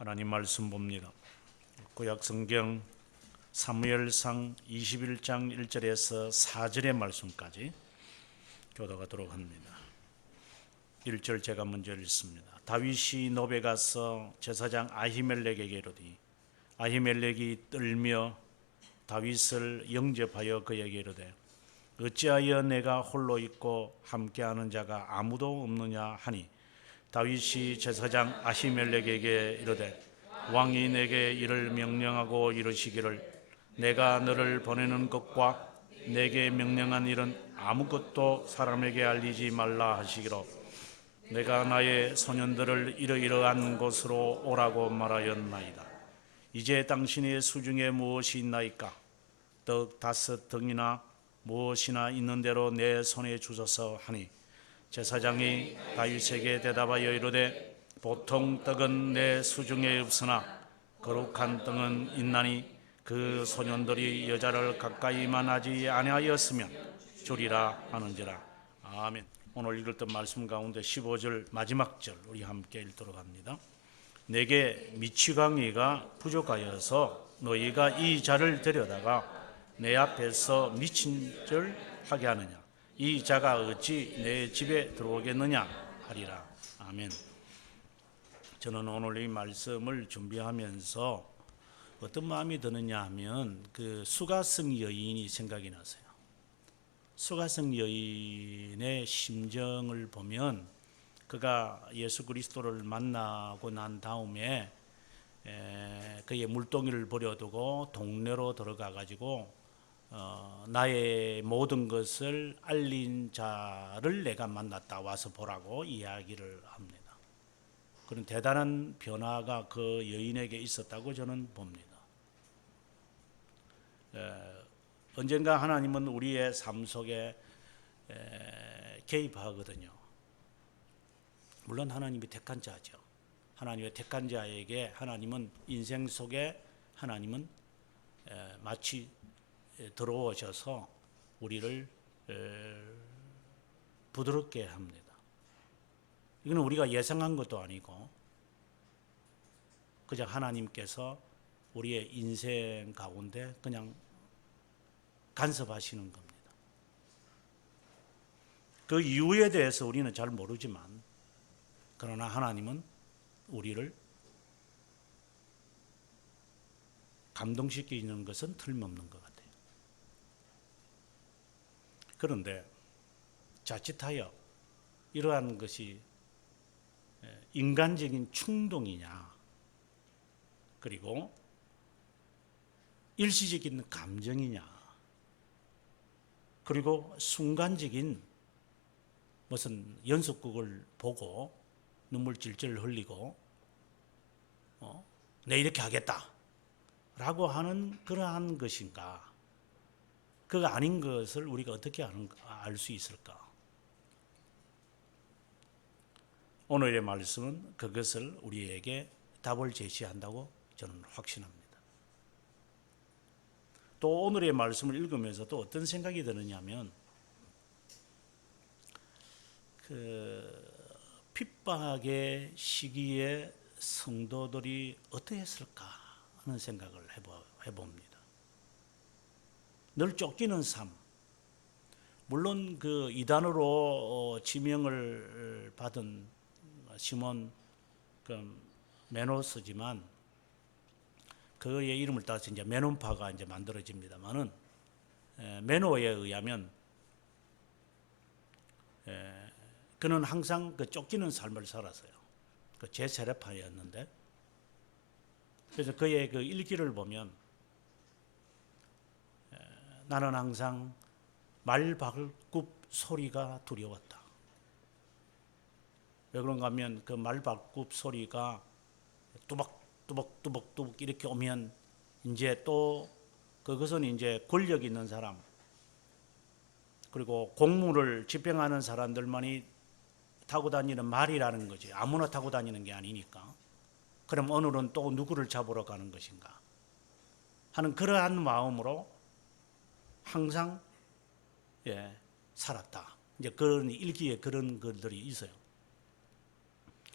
하나님 말씀 봅니다. 구약 성경 사무엘상 21장 1절에서 4절의 말씀까지 교독하도록 합니다. 1절 제가 먼저 읽습니다. 다윗이 노베 가서 제사장 아히멜렉에게 이르되 아히멜렉이 떨며 다윗을 영접하여 그에게 이르되 어찌하여 내가 홀로 있고 함께하는 자가 아무도 없느냐 하니 다윗이 제사장 아히멜렉에게 이르되 왕이 내게 이를 명령하고 이르시기를 내가 너를 보내는 것과 내게 명령한 일은 아무것도 사람에게 알리지 말라 하시기로 내가 나의 소년들을 이러이러한 곳으로 오라고 말하였나이다. 이제 당신의 수중에 무엇이 있나이까? 떡 5덩이나 무엇이나 있는 대로 내 손에 주소서 하니 제사장이 다윗에게 대답하여 이르되 보통 떡은 내 수중에 없으나 거룩한 떡은 있나니 그 소년들이 여자를 가까이만 하지 아니하였으면 주리라 하는지라. 아멘. 오늘 읽었던 말씀 가운데 15절 마지막 절 우리 함께 읽도록 합니다. 내게 미치광이가 부족하여서 너희가 이 자를 데려다가 내 앞에서 미친 줄 하게 하느냐. 이 자가 어찌 내 집에 들어오겠느냐 하리라. 아멘. 저는 오늘 이 말씀을 준비하면서 어떤 마음이 드느냐 하면 그 수가성 여인이 생각이 나서요. 수가성 여인의 심정을 보면 그가 예수 그리스도를 만나고 난 다음에 그의 물동이를 버려두고 동네로 들어가 가지고 나의 모든 것을 알린 자를 내가 만났다 와서 보라고 이야기를 합니다. 그런 대단한 변화가 그 여인에게 있었다고 저는 봅니다. 언젠가 하나님은 우리의 삶 속에 개입하거든요. 물론 하나님이 택한 자죠. 하나님의 택한 자에게 하나님은 인생 속에 하나님은 마치 들어오셔서 우리를 부드럽게 합니다. 이건 우리가 예상한 것도 아니고 그냥 하나님께서 우리의 인생 가운데 그냥 간섭하시는 겁니다. 그 이유에 대해서 우리는 잘 모르지만 그러나 하나님은 우리를 감동시키는 것은 틀림없는 것 같아요. 그런데 자칫하여 이러한 것이 인간적인 충동이냐 그리고 일시적인 감정이냐 그리고 순간적인 무슨 연속극을 보고 눈물 질질 흘리고 내 이렇게 하겠다 라고 하는 그러한 것인가? 그거 아닌 것을 우리가 어떻게 알 수 있을까? 오늘의 말씀은 그것을 우리에게 답을 제시한다고 저는 확신합니다. 또 오늘의 말씀을 읽으면서 또 어떤 생각이 드느냐면 핍박의 시기에 성도들이 어떠했을까 하는 생각을 해봅니다. 늘 쫓기는 삶. 물론 그 이단으로 지명을 받은 시몬 메노스지만 그의 이름을 따서 이제 메논파가 이제 만들어집니다만은 메노에 의하면 그는 항상 그 쫓기는 삶을 살았어요. 그 제세례파였는데 그래서 그의 그 일기를 보면 나는 항상 말발굽 소리가 두려웠다. 왜 그런가 하면 그 말발굽 소리가 뚜벅뚜벅 이렇게 오면 이제 또 그것은 이제 권력 있는 사람 그리고 공무를 집행하는 사람들만이 타고 다니는 말이라는 거지. 아무나 타고 다니는 게 아니니까. 그럼 오늘은 또 누구를 잡으러 가는 것인가 하는 그러한 마음으로 항상 살았다. 이제 그런 일기에 그런 것들이 있어요.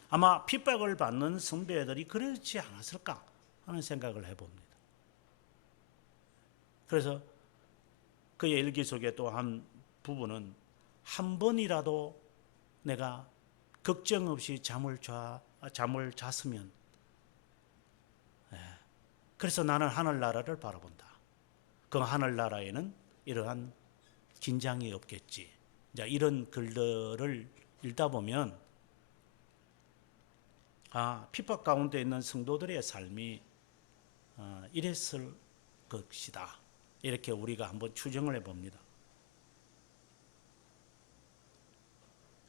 아마 핍박을 받는 선배들이 그렇지 않았을까 하는 생각을 해봅니다. 그래서 그의 일기 속에 또 한 부분은 한 번이라도 내가 걱정 없이 잠을 잤으면, 그래서 나는 하늘나라를 바라본다. 그 하늘나라에는 이러한 긴장이 없겠지. 이런 글들을 읽다 보면 핍박 가운데 있는 성도들의 삶이 이랬을 것이다. 이렇게 우리가 한번 추정을 해봅니다.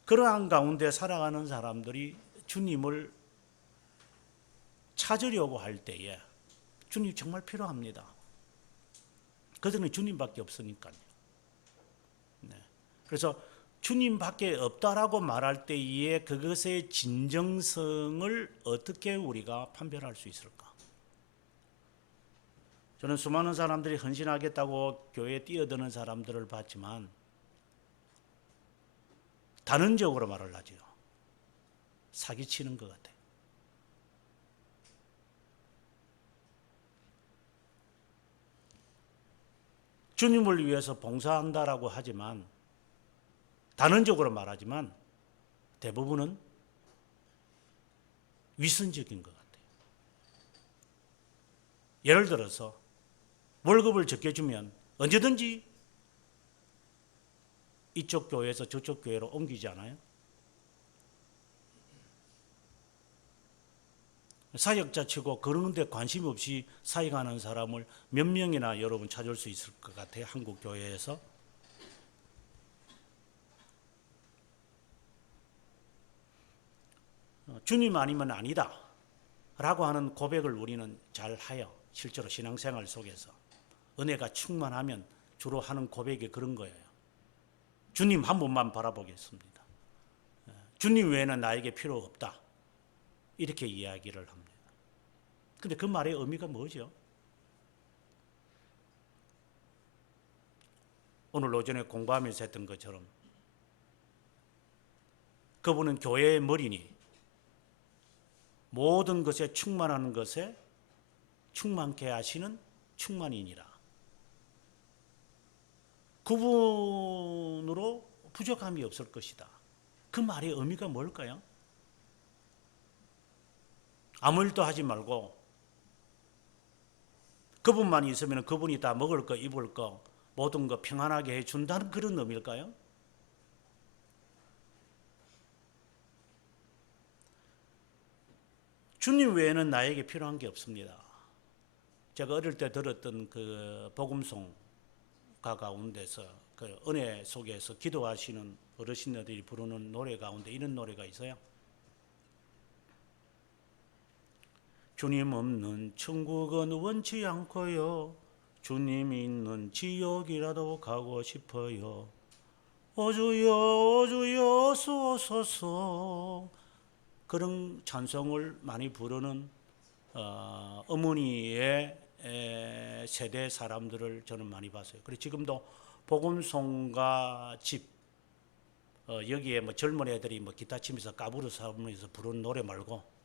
그러한 가운데 살아가는 사람들이 주님을 찾으려고 할 때에 주님 정말 필요합니다. 그들은 주님밖에 없으니까요. 그래서 주님밖에 없다라고 말할 때에 그것의 진정성을 어떻게 우리가 판별할 수 있을까? 저는 수많은 사람들이 헌신하겠다고 교회에 뛰어드는 사람들을 봤지만 단언적으로 말을 하죠. 사기치는 것 같아요. 주님을 위해서 봉사한다라고 하지만, 단언적으로 말하지만 대부분은 위선적인 것 같아요. 예를 들어서 월급을 적게 주면 언제든지 이쪽 교회에서 저쪽 교회로 옮기지 않아요? 사역자 치고 그런 데 관심 없이 사역하는 사람을 몇 명이나 여러분 찾을 수 있을 것 같아요? 한국 교회에서. 주님 아니면 아니다 라고 하는 고백을 우리는 잘 해요. 실제로 신앙생활 속에서 은혜가 충만하면 주로 하는 고백이 그런 거예요. 주님 한 분만 바라보겠습니다. 주님 외에는 나에게 필요 없다. 이렇게 이야기를 합니다. 근데 그 말의 의미가 뭐죠? 오늘 오전에 공부하면서 했던 것처럼 그분은 교회의 머리니 모든 것에 충만하는 것에 충만케 하시는 충만이니라. 그분으로 부족함이 없을 것이다. 그 말의 의미가 뭘까요? 아무 일도 하지 말고 그분만 있으면 그분이 다 먹을 거 입을 거 모든 거 평안하게 해준다는 그런 의미일까요? 주님 외에는 나에게 필요한 게 없습니다. 제가 어릴 때 들었던 그 복음송가 가운데서 그 은혜 속에서 기도하시는 어르신들이 부르는 노래 가운데 이런 노래가 있어요. 주님 없는 천국은 원치 않고요. 주님 있는 지옥이라도 가고 싶어요. 오주여 오주여 수오소서. 그런 찬송을 많이 부르는 어머니의 세대 사람들을 저는 많이 봤어요. 그리고 지금도 복음송가 집 여기에 뭐 젊은 애들이 뭐 기타 치면서 까부르 삼으면서 부르는 노래 말고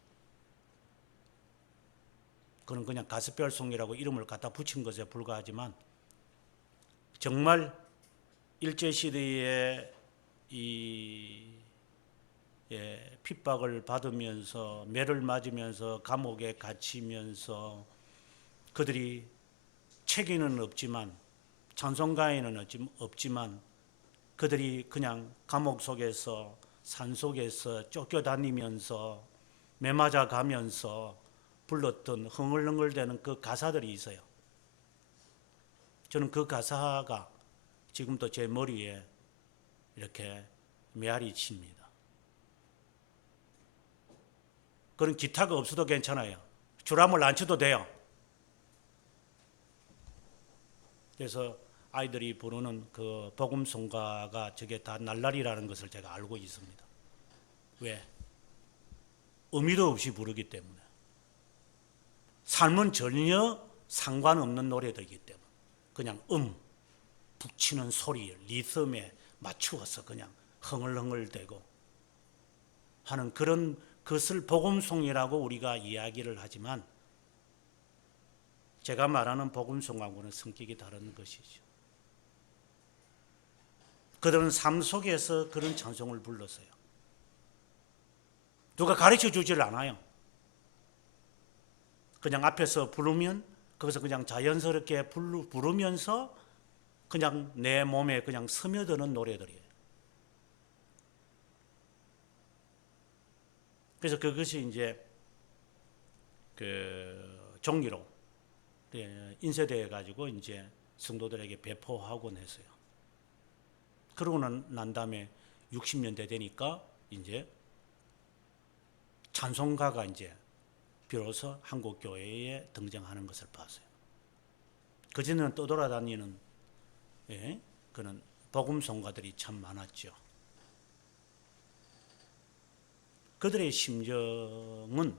그건 그냥 가스펠송이라고 이름을 갖다 붙인 것에 불과하지만 정말 일제시대에 핍박을 받으면서 매를 맞으면서 감옥에 갇히면서 그들이 책에는 없지만 찬송가에는 없지만 그들이 그냥 감옥 속에서 산 속에서 쫓겨다니면서 매 맞아 가면서 불렀던 흥얼흥얼대는 그 가사들이 있어요. 저는 그 가사가 지금도 제 머리에 이렇게 메아리 칩니다. 그런 기타가 없어도 괜찮아요. 주람을 안 쳐도 돼요. 그래서 아이들이 부르는 그 복음송가가 저게 다 날라리라는 것을 제가 알고 있습니다. 왜? 의미도 없이 부르기 때문에. 삶은 전혀 상관없는 노래들이기 때문에 그냥 북치는 소리, 리듬에 맞추어서 그냥 흥얼흥얼대고 하는 그런 그것을 복음송이라고 우리가 이야기를 하지만 제가 말하는 복음송하고는 성격이 다른 것이죠. 그들은 삶 속에서 그런 찬송을 불렀어요. 누가 가르쳐 주질 않아요. 그냥 앞에서 부르면 거기서 그냥 자연스럽게 부르면서 그냥 내 몸에 그냥 스며드는 노래들이에요. 그래서 그것이 이제 그 종이로 인쇄되어 가지고 이제 성도들에게 배포하곤 했어요. 그러고 난 다음에 60년대 되니까 이제 찬송가가 이제 비로소 한국 교회에 등장하는 것을 봤어요. 그전에는 떠돌아다니는 그런 복음송가들이 참 많았죠. 그들의 심정은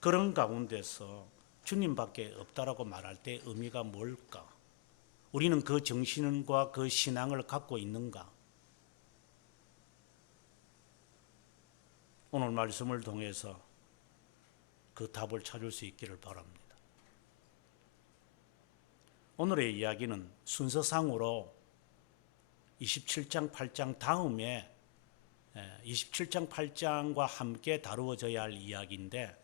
그런 가운데서 주님밖에 없다라고 말할 때 의미가 뭘까? 우리는 그 정신과 그 신앙을 갖고 있는가? 오늘 말씀을 통해서 그 답을 찾을 수 있기를 바랍니다. 오늘의 이야기는 순서상으로 27장 8장 다음에 27장 8장과 함께 다루어져야 할 이야기인데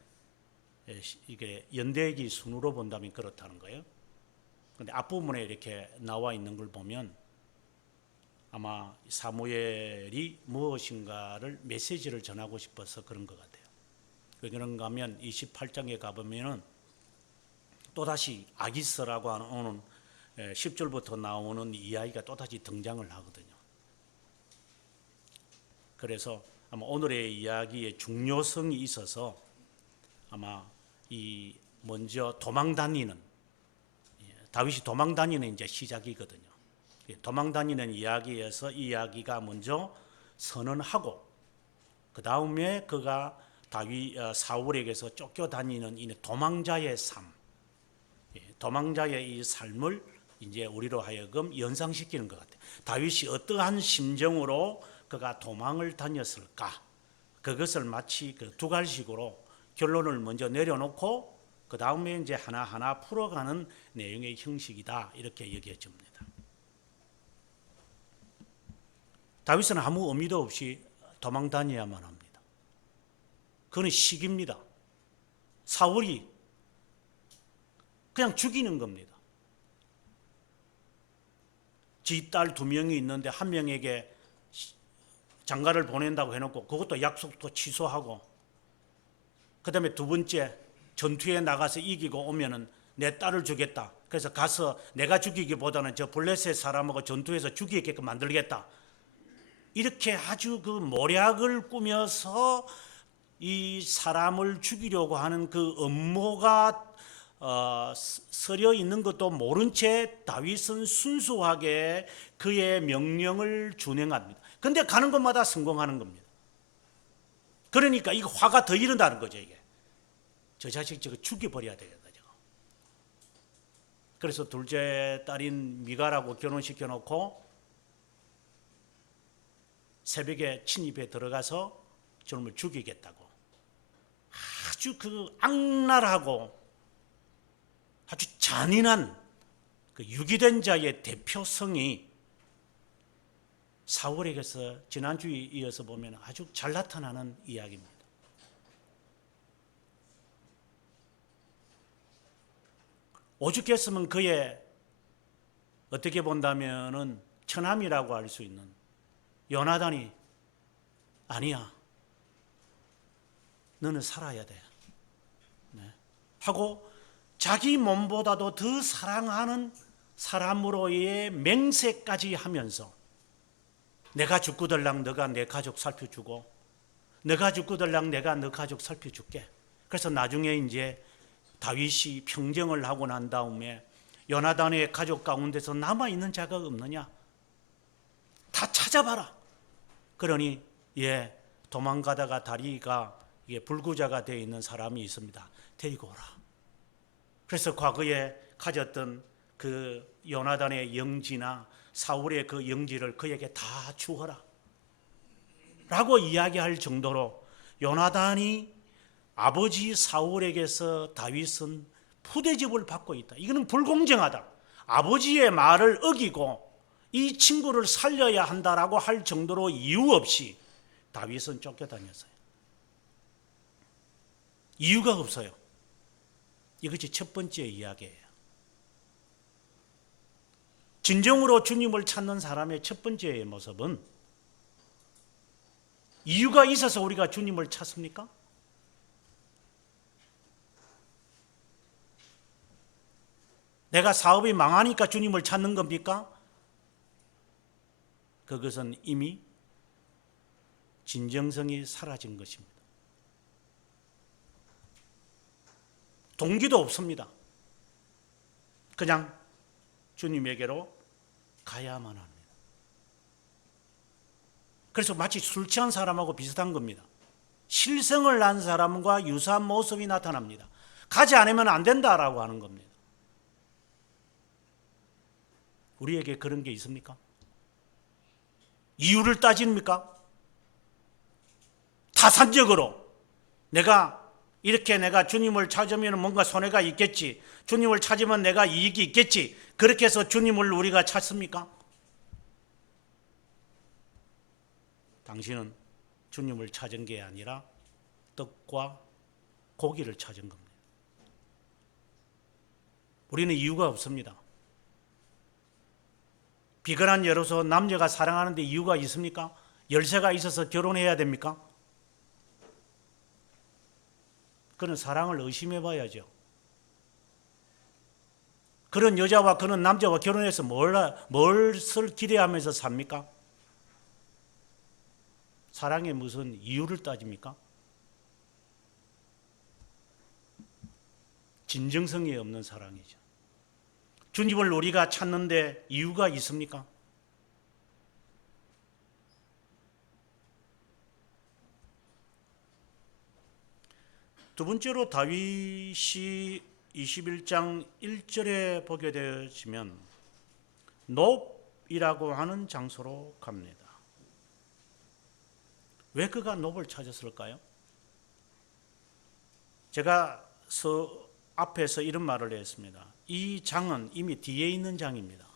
이게 연대기 순으로 본다면 그렇다는 거예요. 그런데 앞부분에 이렇게 나와 있는 걸 보면 아마 사무엘이 무엇인가를 메시지를 전하고 싶어서 그런 것 같아요. 왜 그런가 하면 28장에 가보면은 또다시 아기스라고 하는 오늘 10절부터 나오는 이야기가 또다시 등장을 하거든요. 그래서 아마 오늘의 이야기의 중요성이 있어서 아마 이 먼저 도망다니는 다윗이 도망다니는 이제 시작이거든요. 도망다니는 이야기에서 이 이야기가 먼저 선언하고 그 다음에 그가 사울에게서 쫓겨다니는 이 도망자의 삶, 도망자의 이 삶을 이제 우리로 하여금 연상시키는 것 같아요. 다윗이 어떠한 심정으로 그가 도망을 다녔을까? 그것을 마치 그 두 갈식으로 결론을 먼저 내려놓고 그 다음에 이제 하나하나 풀어가는 내용의 형식이다 이렇게 여겨집니다. 다윗은 아무 의미도 없이 도망 다녀야만 합니다. 그건 시기입니다. 사울이 그냥 죽이는 겁니다. 지 딸 2명이 있는데 한 명에게 장가를 보낸다고 해놓고 그것도 약속도 취소하고 그 다음에 두 번째 전투에 나가서 이기고 오면은 내 딸을 주겠다. 그래서 가서 내가 죽이기보다는 저 블레셋 사람하고 전투에서 죽이게끔 만들겠다. 이렇게 아주 그 모략을 꾸며서 이 사람을 죽이려고 하는 그 음모가 서려 있는 것도 모른 채 다윗은 순수하게 그의 명령을 준행합니다. 근데 가는 곳마다 성공하는 겁니다. 그러니까 이거 화가 더 일어나는 거죠. 이게 저 자식 저거 죽여버려야 되겠다. 저거. 그래서 둘째 딸인 미갈하고 결혼시켜 놓고 새벽에 침입에 들어가서 저놈을 죽이겠다고 아주 그 악랄하고 아주 잔인한 그 유기된 자의 대표성이 사울에게서 지난주에 이어서 보면 아주 잘 나타나는 이야기입니다. 오죽했으면 그의 어떻게 본다면은 처남이라고 할 수 있는 요나단이 아니야, 너는 살아야 돼 하고 자기 몸보다도 더 사랑하는 사람으로의 맹세까지 하면서 내가 죽고들랑 너가 내 가족 살펴주고 너가 죽고들랑 내가 너 가족 살펴줄게. 그래서 나중에 이제 다윗이 평정을 하고 난 다음에 요나단의 가족 가운데서 남아있는 자가 없느냐 다 찾아봐라. 그러니 도망가다가 다리가 불구자가 되어 있는 사람이 있습니다. 데리고 오라. 그래서 과거에 가졌던 그 요나단의 영지나 사울의 그 영지를 그에게 다 주어라 라고 이야기할 정도로 요나단이 아버지 사울에게서 다윗은 푸대접을 받고 있다. 이거는 불공정하다. 아버지의 말을 어기고 이 친구를 살려야 한다라고 할 정도로 이유 없이 다윗은 쫓겨다녔어요. 이유가 없어요. 이것이 첫 번째 이야기예요. 진정으로 주님을 찾는 사람의 첫 번째 모습은 이유가 있어서 우리가 주님을 찾습니까? 내가 사업이 망하니까 주님을 찾는 겁니까? 그것은 이미 진정성이 사라진 것입니다. 동기도 없습니다. 그냥 주님에게로 가야만 합니다. 그래서 마치 술 취한 사람하고 비슷한 겁니다. 실성을 난 사람과 유사한 모습이 나타납니다. 가지 않으면 안 된다라고 하는 겁니다. 우리에게 그런 게 있습니까? 이유를 따집니까? 타산적으로 내가 주님을 찾으면 뭔가 손해가 있겠지, 주님을 찾으면 내가 이익이 있겠지, 그렇게 해서 주님을 우리가 찾습니까? 당신은 주님을 찾은 게 아니라 떡과 고기를 찾은 겁니다. 우리는 이유가 없습니다. 비건한 여로서 남녀가 사랑하는데 이유가 있습니까? 열쇠가 있어서 결혼해야 됩니까? 그런 사랑을 의심해 봐야죠. 그런 여자와 그런 남자와 결혼해서 무엇을 기대하면서 삽니까? 사랑에 무슨 이유를 따집니까? 진정성이 없는 사랑이죠. 주님을 우리가 찾는데 이유가 있습니까? 두 번째로 다윗이 21장 1절에 보게 되어지면 놉이라고 하는 장소로 갑니다. 왜 그가 놉을 찾았을까요? 제가 앞에서 이런 말을 했습니다. 이 장은 이미 뒤에 있는 장입니다.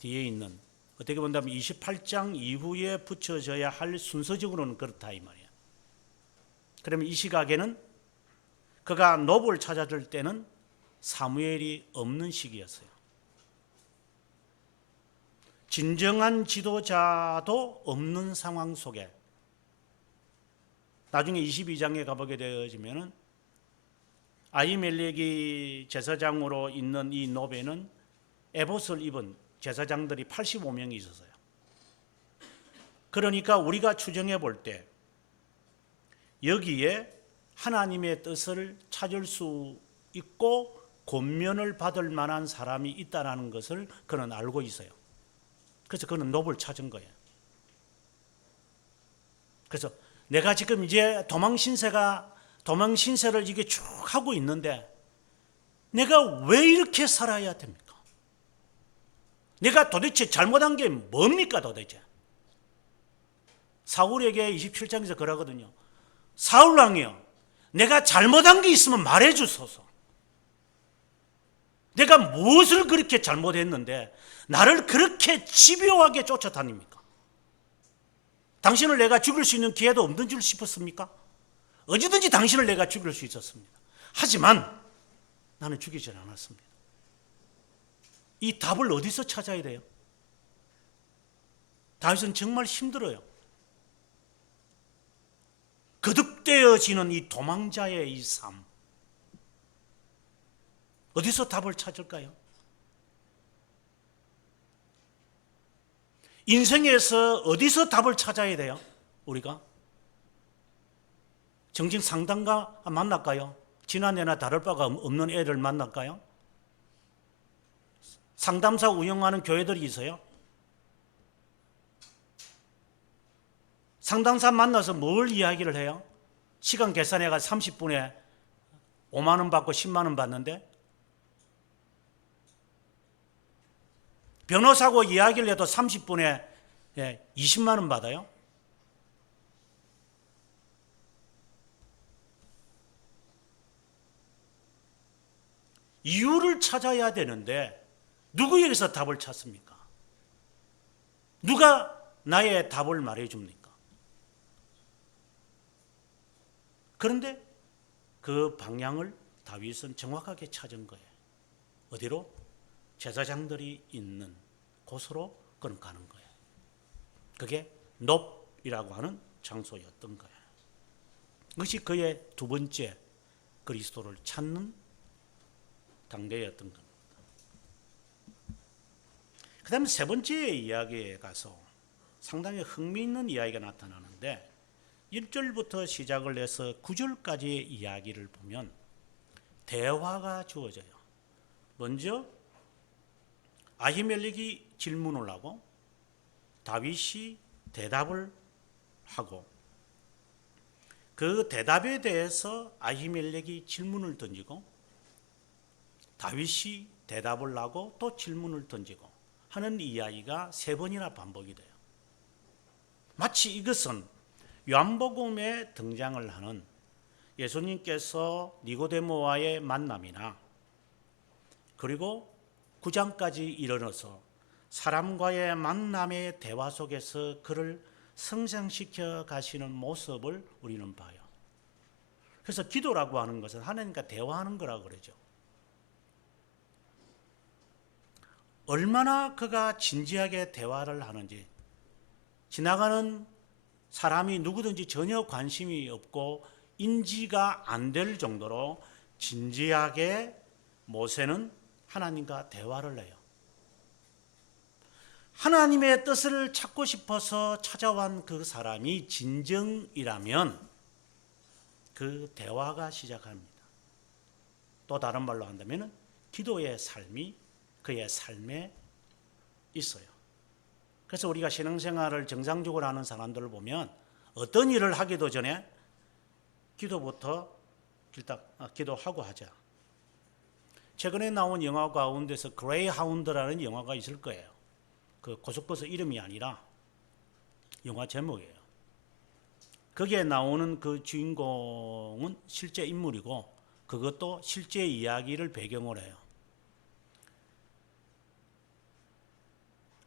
뒤에 있는, 어떻게 본다면 28장 이후에 붙여져야 할 순서적으로는 그렇다 이 말이에요. 그러면 이 시각에는 그가 놉을 찾아줄 때는 사무엘이 없는 시기였어요. 진정한 지도자도 없는 상황 속에 나중에 22장에 가보게 되어지면은 아히멜렉이 제사장으로 있는 이 놉에는 에봇을 입은 제사장들이 85명이 있었어요. 그러니까 우리가 추정해 볼 때 여기에 하나님의 뜻을 찾을 수 있고 권면을 받을 만한 사람이 있다는 것을 그는 알고 있어요. 그래서 그는 놉을 찾은 거예요. 그래서 내가 지금 이제 도망신세를 이게 쭉 하고 있는데 내가 왜 이렇게 살아야 됩니까? 내가 도대체 잘못한 게 뭡니까 도대체? 사울에게 27장에서 그러거든요. 사울왕이여, 내가 잘못한 게 있으면 말해 주소서. 내가 무엇을 그렇게 잘못했는데 나를 그렇게 집요하게 쫓아다닙니까? 당신을 내가 죽일 수 있는 기회도 없는 줄 싶었습니까? 어디든지 당신을 내가 죽일 수 있었습니다. 하지만 나는 죽이지 않았습니다. 이 답을 어디서 찾아야 돼요? 다윗은 정말 힘들어요. 거듭되어지는 이 도망자의 이 삶, 어디서 답을 찾을까요? 인생에서 어디서 답을 찾아야 돼요? 우리가 정신 상담가 만날까요? 지난해나 다를 바가 없는 애를 만날까요? 상담사 운영하는 교회들이 있어요. 상담사 만나서 뭘 이야기를 해요? 시간 계산해가 30분에 5만 원 받고 10만 원 받는데, 변호사하고 이야기를 해도 30분에 20만 원 받아요. 이유를 찾아야 되는데 누구에게서 답을 찾습니까? 누가 나의 답을 말해줍니까? 그런데 그 방향을 다윗은 정확하게 찾은 거예요. 어디로? 제사장들이 있는 곳으로 그는 가는 거예요. 그게 놉이라고 하는 장소였던 거예요. 그것이 그의 두 번째 그리스도를 찾는 단계였던 겁니다. 그 다음에 세 번째 이야기에 가서 상당히 흥미있는 이야기가 나타나는데 1절부터 시작을 해서 9절까지의 이야기를 보면 대화가 주어져요. 먼저 아히멜렉이 질문을 하고 다윗이 대답을 하고 그 대답에 대해서 아히멜렉이 질문을 던지고 다윗이 대답을 하고 또 질문을 던지고 하는 이야기가 세 번이나 반복이 돼요. 마치 이것은 요한복음에 등장을 하는 예수님께서 니고데모와의 만남이나 그리고 9장까지 이르러서 사람과의 만남의 대화 속에서 그를 성장시켜 가시는 모습을 우리는 봐요. 그래서 기도라고 하는 것은 하나님과 대화하는 거라고 그러죠. 얼마나 그가 진지하게 대화를 하는지, 지나가는 사람이 누구든지 전혀 관심이 없고 인지가 안 될 정도로 진지하게 모세는 하나님과 대화를 해요. 하나님의 뜻을 찾고 싶어서 찾아온 그 사람이 진정이라면 그 대화가 시작합니다. 또 다른 말로 한다면 기도의 삶이 그의 삶에 있어요. 그래서 우리가 신앙생활을 정상적으로 하는 사람들을 보면 어떤 일을 하기도 전에 기도부터 일단 기도하고 하자. 최근에 나온 영화 가운데서 그레이하운드라는 영화가 있을 거예요. 그 고속버스 이름이 아니라 영화 제목이에요. 거기에 나오는 그 주인공은 실제 인물이고 그것도 실제 이야기를 배경으로 해요.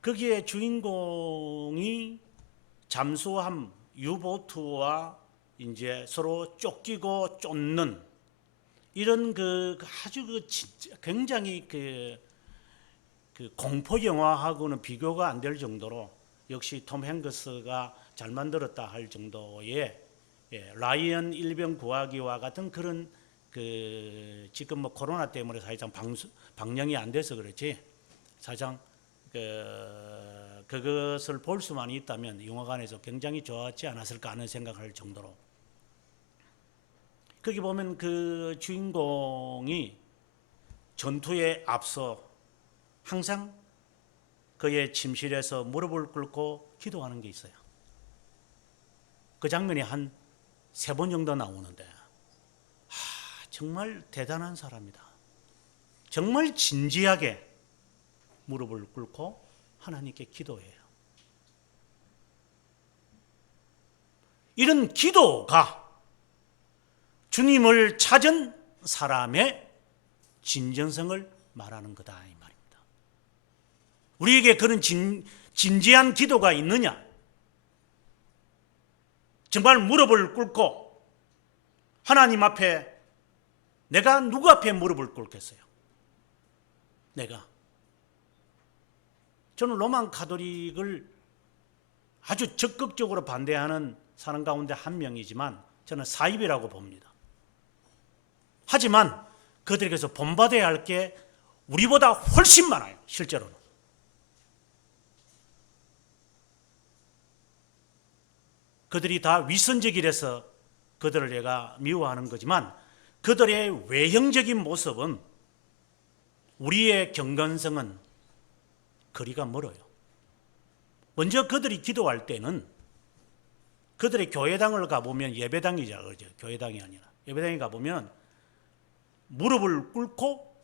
거기에 주인공이 잠수함 유보트와 이제 서로 쫓기고 쫓는 이런 그 아주 굉장히 그 공포 영화하고는 비교가 안 될 정도로 역시 톰 행크스가 잘 만들었다 할 정도의 라이언 일병 구하기와 같은 그런 그 지금 뭐 코로나 때문에 사실상 방영이 안 돼서 그렇지 사실상 그것을 볼 수만 있다면 영화관에서 굉장히 좋았지 않았을까 하는 생각할 정도로 거기 보면 그 주인공이 전투에 앞서 항상 그의 침실에서 무릎을 꿇고 기도하는 게 있어요. 그 장면이 한 3번 정도 나오는데 정말 대단한 사람이다. 정말 진지하게 무릎을 꿇고 하나님께 기도해요. 이런 기도가 주님을 찾은 사람의 진정성을 말하는 거다 이 말입니다. 우리에게 그런 진지한 기도가 있느냐? 정말 무릎을 꿇고 하나님 앞에 내가 누구 앞에 무릎을 꿇겠어요? 저는 로만 가톨릭을 아주 적극적으로 반대하는 사람 가운데 한 명이지만 저는 사입이라고 봅니다. 하지만 그들에게서 본받아야 할 게 우리보다 훨씬 많아요. 실제로는. 그들이 다 위선적이라서 그들을 내가 미워하는 거지만 그들의 외형적인 모습은 우리의 경건성은 거리가 멀어요. 먼저 그들이 기도할 때는 그들의 교회당을 가보면 예배당이죠. 그러죠. 교회당이 아니라 예배당에 가보면 무릎을 꿇고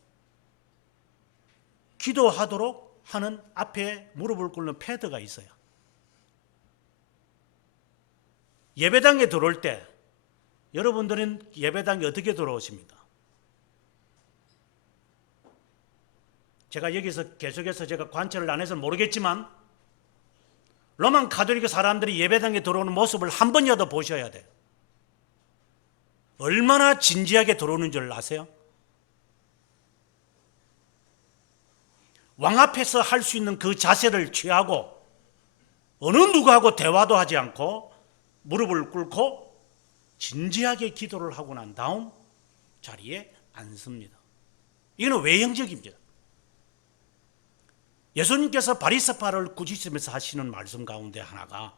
기도하도록 하는 앞에 무릎을 꿇는 패드가 있어요. 예배당에 들어올 때 여러분들은 예배당에 어떻게 들어오십니까? 제가 여기서 계속해서 제가 관찰을 안 해서 모르겠지만 로만 가톨릭 사람들이 예배당에 들어오는 모습을 한 번이라도 보셔야 돼요. 얼마나 진지하게 들어오는 줄 아세요? 왕 앞에서 할 수 있는 그 자세를 취하고 어느 누구하고 대화도 하지 않고 무릎을 꿇고 진지하게 기도를 하고 난 다음 자리에 앉습니다. 이거는 외형적입니다. 예수님께서 바리새파를 꾸짖으면서 하시는 말씀 가운데 하나가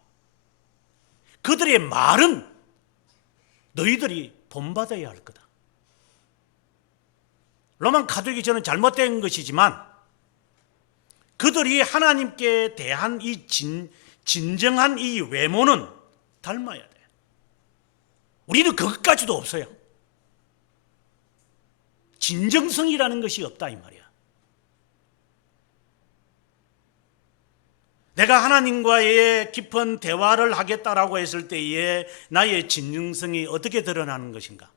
그들의 말은 너희들이 본받아야 할 거다. 로만 가톨릭이 저는 잘못된 것이지만 그들이 하나님께 대한 이 진정한 이 외모는 닮아야 돼. 우리는 그것까지도 없어요. 진정성이라는 것이 없다 이 말이야. 내가 하나님과의 깊은 대화를 하겠다라고 했을 때에 나의 진정성이 어떻게 드러나는 것인가?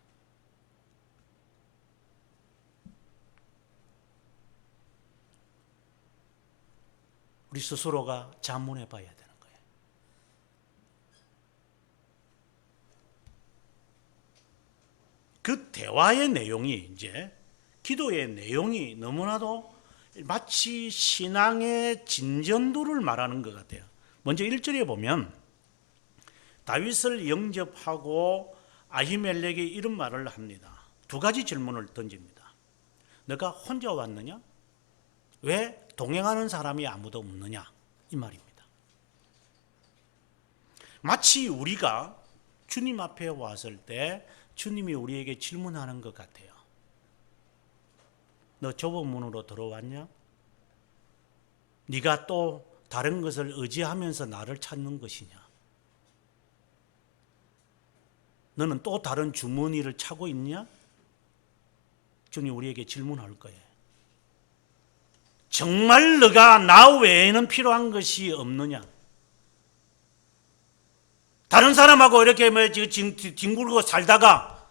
우리 스스로가 자문해 봐야 되는 거예요. 그 대화의 내용이 이제 기도의 내용이 너무나도 마치 신앙의 진전도를 말하는 것 같아요. 먼저 1절에 보면 다윗을 영접하고 아히멜렉이 이런 말을 합니다. 두 가지 질문을 던집니다. 너가 혼자 왔느냐? 왜 동행하는 사람이 아무도 없느냐? 이 말입니다. 마치 우리가 주님 앞에 왔을 때 주님이 우리에게 질문하는 것 같아요. 너 좁은 문으로 들어왔냐? 네가 또 다른 것을 의지하면서 나를 찾는 것이냐? 너는 또 다른 주머니를 차고 있냐? 주님 우리에게 질문할 거예요. 정말 너가 나 외에는 필요한 것이 없느냐? 다른 사람하고 이렇게 뒹굴고 살다가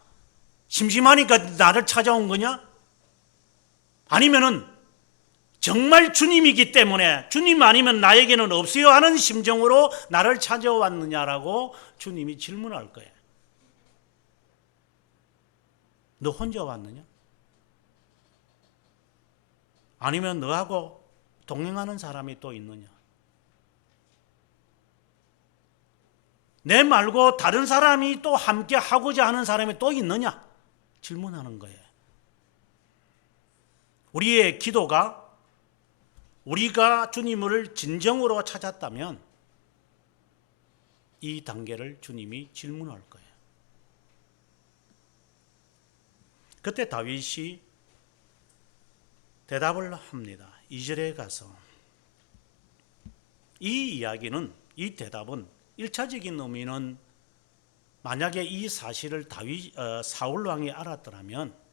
심심하니까 나를 찾아온 거냐? 아니면은 정말 주님이기 때문에 주님 아니면 나에게는 없어요 하는 심정으로 나를 찾아왔느냐라고 주님이 질문할 거예요. 너 혼자 왔느냐? 아니면 너하고 동행하는 사람이 또 있느냐? 내 말고 다른 사람이 또 함께 하고자 하는 사람이 또 있느냐? 질문하는 거예요. 우리의 기도가 우리가 주님을 진정으로 찾았다면 이 단계를 주님이 질문할 거예요. 그때 다윗이 대답을 합니다. 2절에 가서 이 이야기는, 이 대답은 1차적인 의미는 만약에 이 사실을 사울 왕이 알았더라면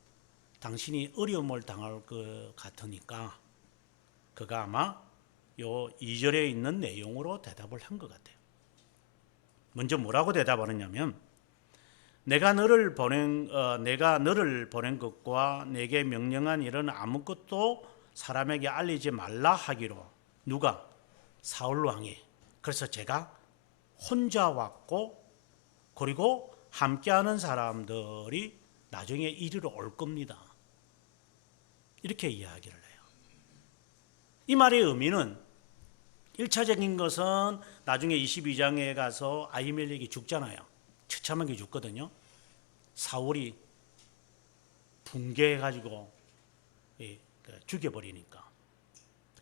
당신이 어려움을 당할 것 같으니까 그가 아마 요 2절에 있는 내용으로 대답을 한 것 같아요. 먼저 뭐라고 대답하느냐면 내가 너를 보낸 것과 내게 명령한 일은 아무것도 사람에게 알리지 말라 하기로 누가? 사울 왕이. 그래서 제가 혼자 왔고 그리고 함께하는 사람들이 나중에 이리로 올 겁니다. 이렇게 이야기를 해요. 이 말의 의미는 1차적인 것은 나중에 22장에 가서 아히멜렉이 죽잖아요. 처참하게 죽거든요. 사울이 붕괴해가지고 죽여버리니까.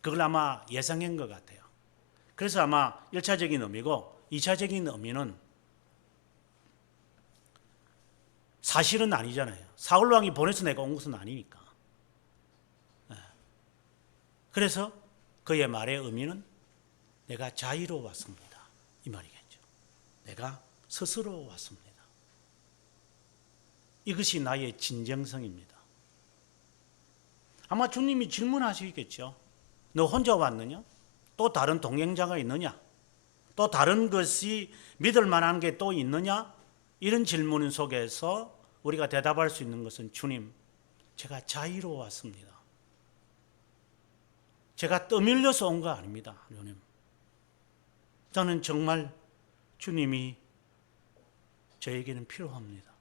그걸 아마 예상한 것 같아요. 그래서 아마 1차적인 의미고 2차적인 의미는 사실은 아니잖아요. 사울 왕이 보내서 내가 온 것은 아니니까. 그래서 그의 말의 의미는 내가 자의로 왔습니다. 이 말이겠죠. 내가 스스로 왔습니다. 이것이 나의 진정성입니다. 아마 주님이 질문하시겠죠. 너 혼자 왔느냐? 또 다른 동행자가 있느냐? 또 다른 것이 믿을 만한 게 또 있느냐? 이런 질문 속에서 우리가 대답할 수 있는 것은 주님, 제가 자의로 왔습니다. 제가 떠밀려서 온 거 아닙니다. 주님. 저는 정말 주님이 저에게는 필요합니다.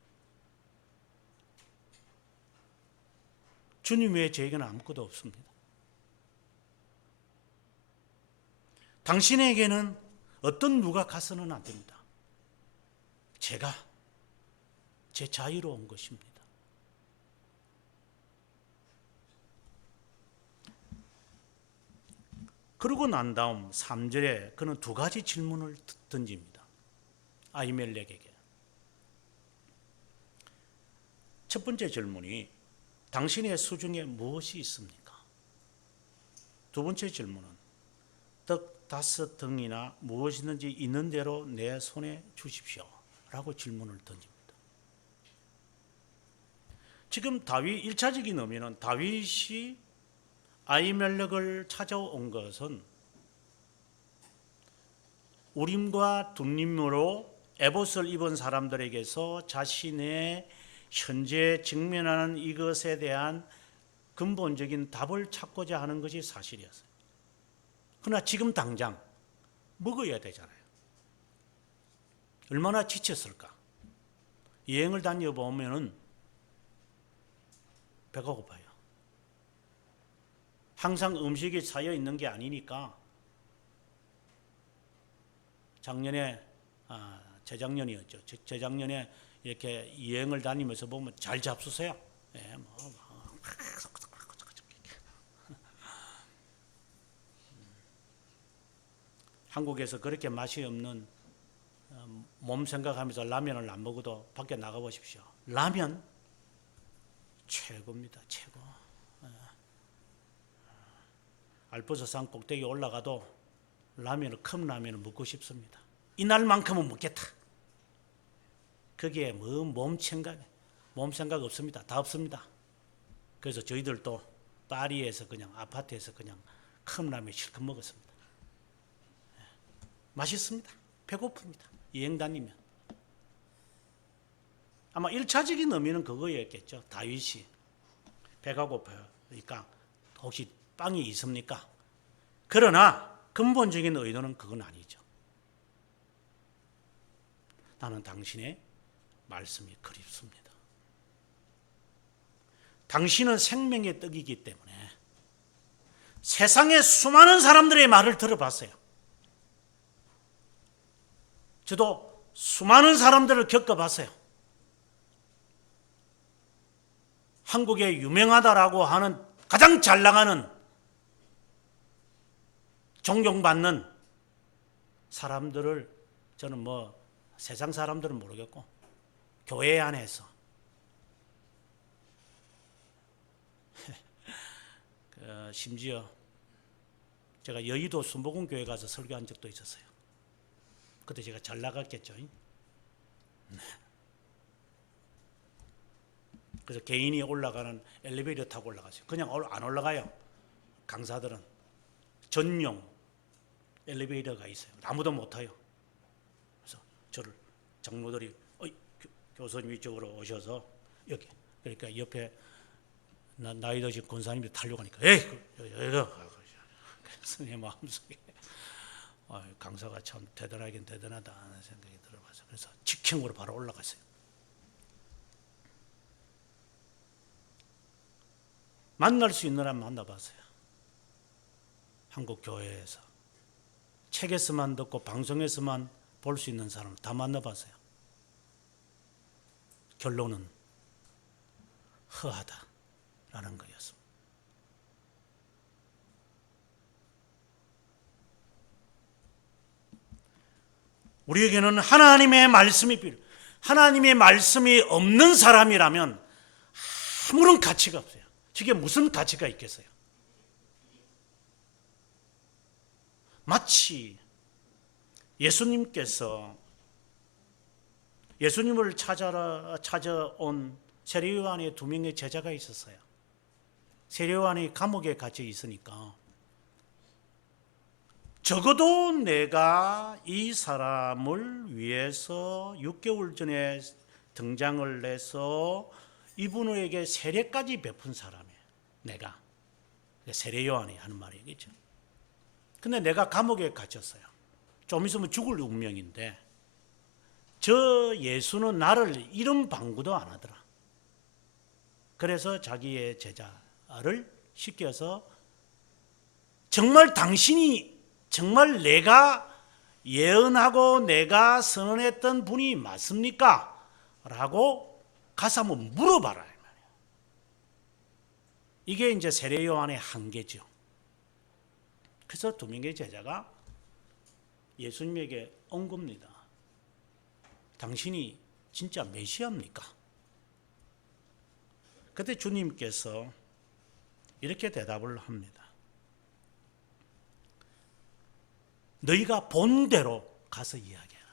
주님 외에 저에게는 아무것도 없습니다. 당신에게는 어떤 누가 가서는 안 됩니다. 제가 제 자유로 온 것입니다. 그러고 난 다음 3절에 그는 두 가지 질문을 던집니다. 아히멜렉에게. 첫 번째 질문이 당신의 수중에 무엇이 있습니까? 두 번째 질문은 떡 5덩이나 무엇이든지 있는 대로 내 손에 주십시오 라고 질문을 던집니다. 지금 다윗 1차적인 의미는 다윗이 아히멜렉을 찾아온 것은 우림과 둠림으로 에봇을 입은 사람들에게서 자신의 현재 직면하는 이것에 대한 근본적인 답을 찾고자 하는 것이 사실이었어요. 그러나 지금 당장 먹어야 되잖아요. 얼마나 지쳤을까? 여행을 다녀보면 배가 고파요. 항상 음식이 쌓여 있는 게 아니니까 재작년이었죠. 재작년에 이렇게 여행을 다니면서 보면 잘 잡수세요. 예, 한국에서 그렇게 맛이 없는 몸 생각하면서 라면을 안 먹어도 밖에 나가 보십시오. 라면 최고입니다. 최고. 알프스산 꼭대기 올라가도 큰 라면을 먹고 싶습니다. 이날만큼은 먹겠다. 거기에 뭐 몸 생각 없습니다. 다 없습니다. 그래서 저희들도 파리에서 그냥 아파트에서 그냥 큰 라면 실컷 먹었습니다. 맛있습니다. 배고픕니다. 여행 다니면. 아마 1차적인 의미는 그거였겠죠. 다윗이 배가 고파요. 그러니까 혹시 빵이 있습니까? 그러나 근본적인 의도는 그건 아니죠. 나는 당신의 말씀이 그립습니다. 당신은 생명의 떡이기 때문에 세상의 수많은 사람들의 말을 들어봤어요. 저도 수많은 사람들을 겪어봤어요. 한국에 유명하다라고 하는 가장 잘 나가는 존경받는 사람들을 저는 세상 사람들은 모르겠고 교회 안에서 심지어 제가 여의도 순복음교회 가서 설교한 적도 있었어요. 그때 제가 잘 나갔겠죠. 그래서 개인이 올라가는 엘리베이터 타고 올라가세요. 그냥 안 올라가요. 강사들은 전용 엘리베이터가 있어요. 아무도 못 타요. 그래서 저를 장로들이 교수님 이쪽으로 오셔서 여기 그러니까 옆에 나이 드신 권사님이 타려고 하니까 그래서 내 마음속에 강사가 참 대단하긴 대단하다 하는 생각이 들어봐서 그래서 직행으로 바로 올라갔어요. 만날 수 있는 한 만나봤어요. 한국 교회에서 책에서만 듣고 방송에서만 볼 수 있는 사람을 다 만나봤어요. 결론은 허하다라는 거였습니다. 우리에게는 하나님의 말씀이 필요해요. 하나님의 말씀이 없는 사람이라면 아무런 가치가 없어요. 저게 무슨 가치가 있겠어요? 마치 예수님을 찾아온 세례요한의 2명의 제자가 있었어요. 세례요한이 감옥에 갇혀 있으니까 적어도 내가 이 사람을 위해서 6개월 전에 등장을 해서 이분에게 세례까지 베푼 사람이에요. 내가. 세례 요한이 하는 말이겠죠. 근데 내가 감옥에 갇혔어요. 좀 있으면 죽을 운명인데 저 예수는 나를 이런 방구도 안 하더라. 그래서 자기의 제자를 시켜서 정말 당신이 정말 내가 예언하고 내가 선언했던 분이 맞습니까? 라고 가서 한번 물어봐라. 이게 이제 세례 요한의 한계죠. 그래서 두 명의 제자가 예수님에게 온 겁니다. 당신이 진짜 메시아입니까? 그때 주님께서 이렇게 대답을 합니다. 너희가 본 대로 가서 이야기해라.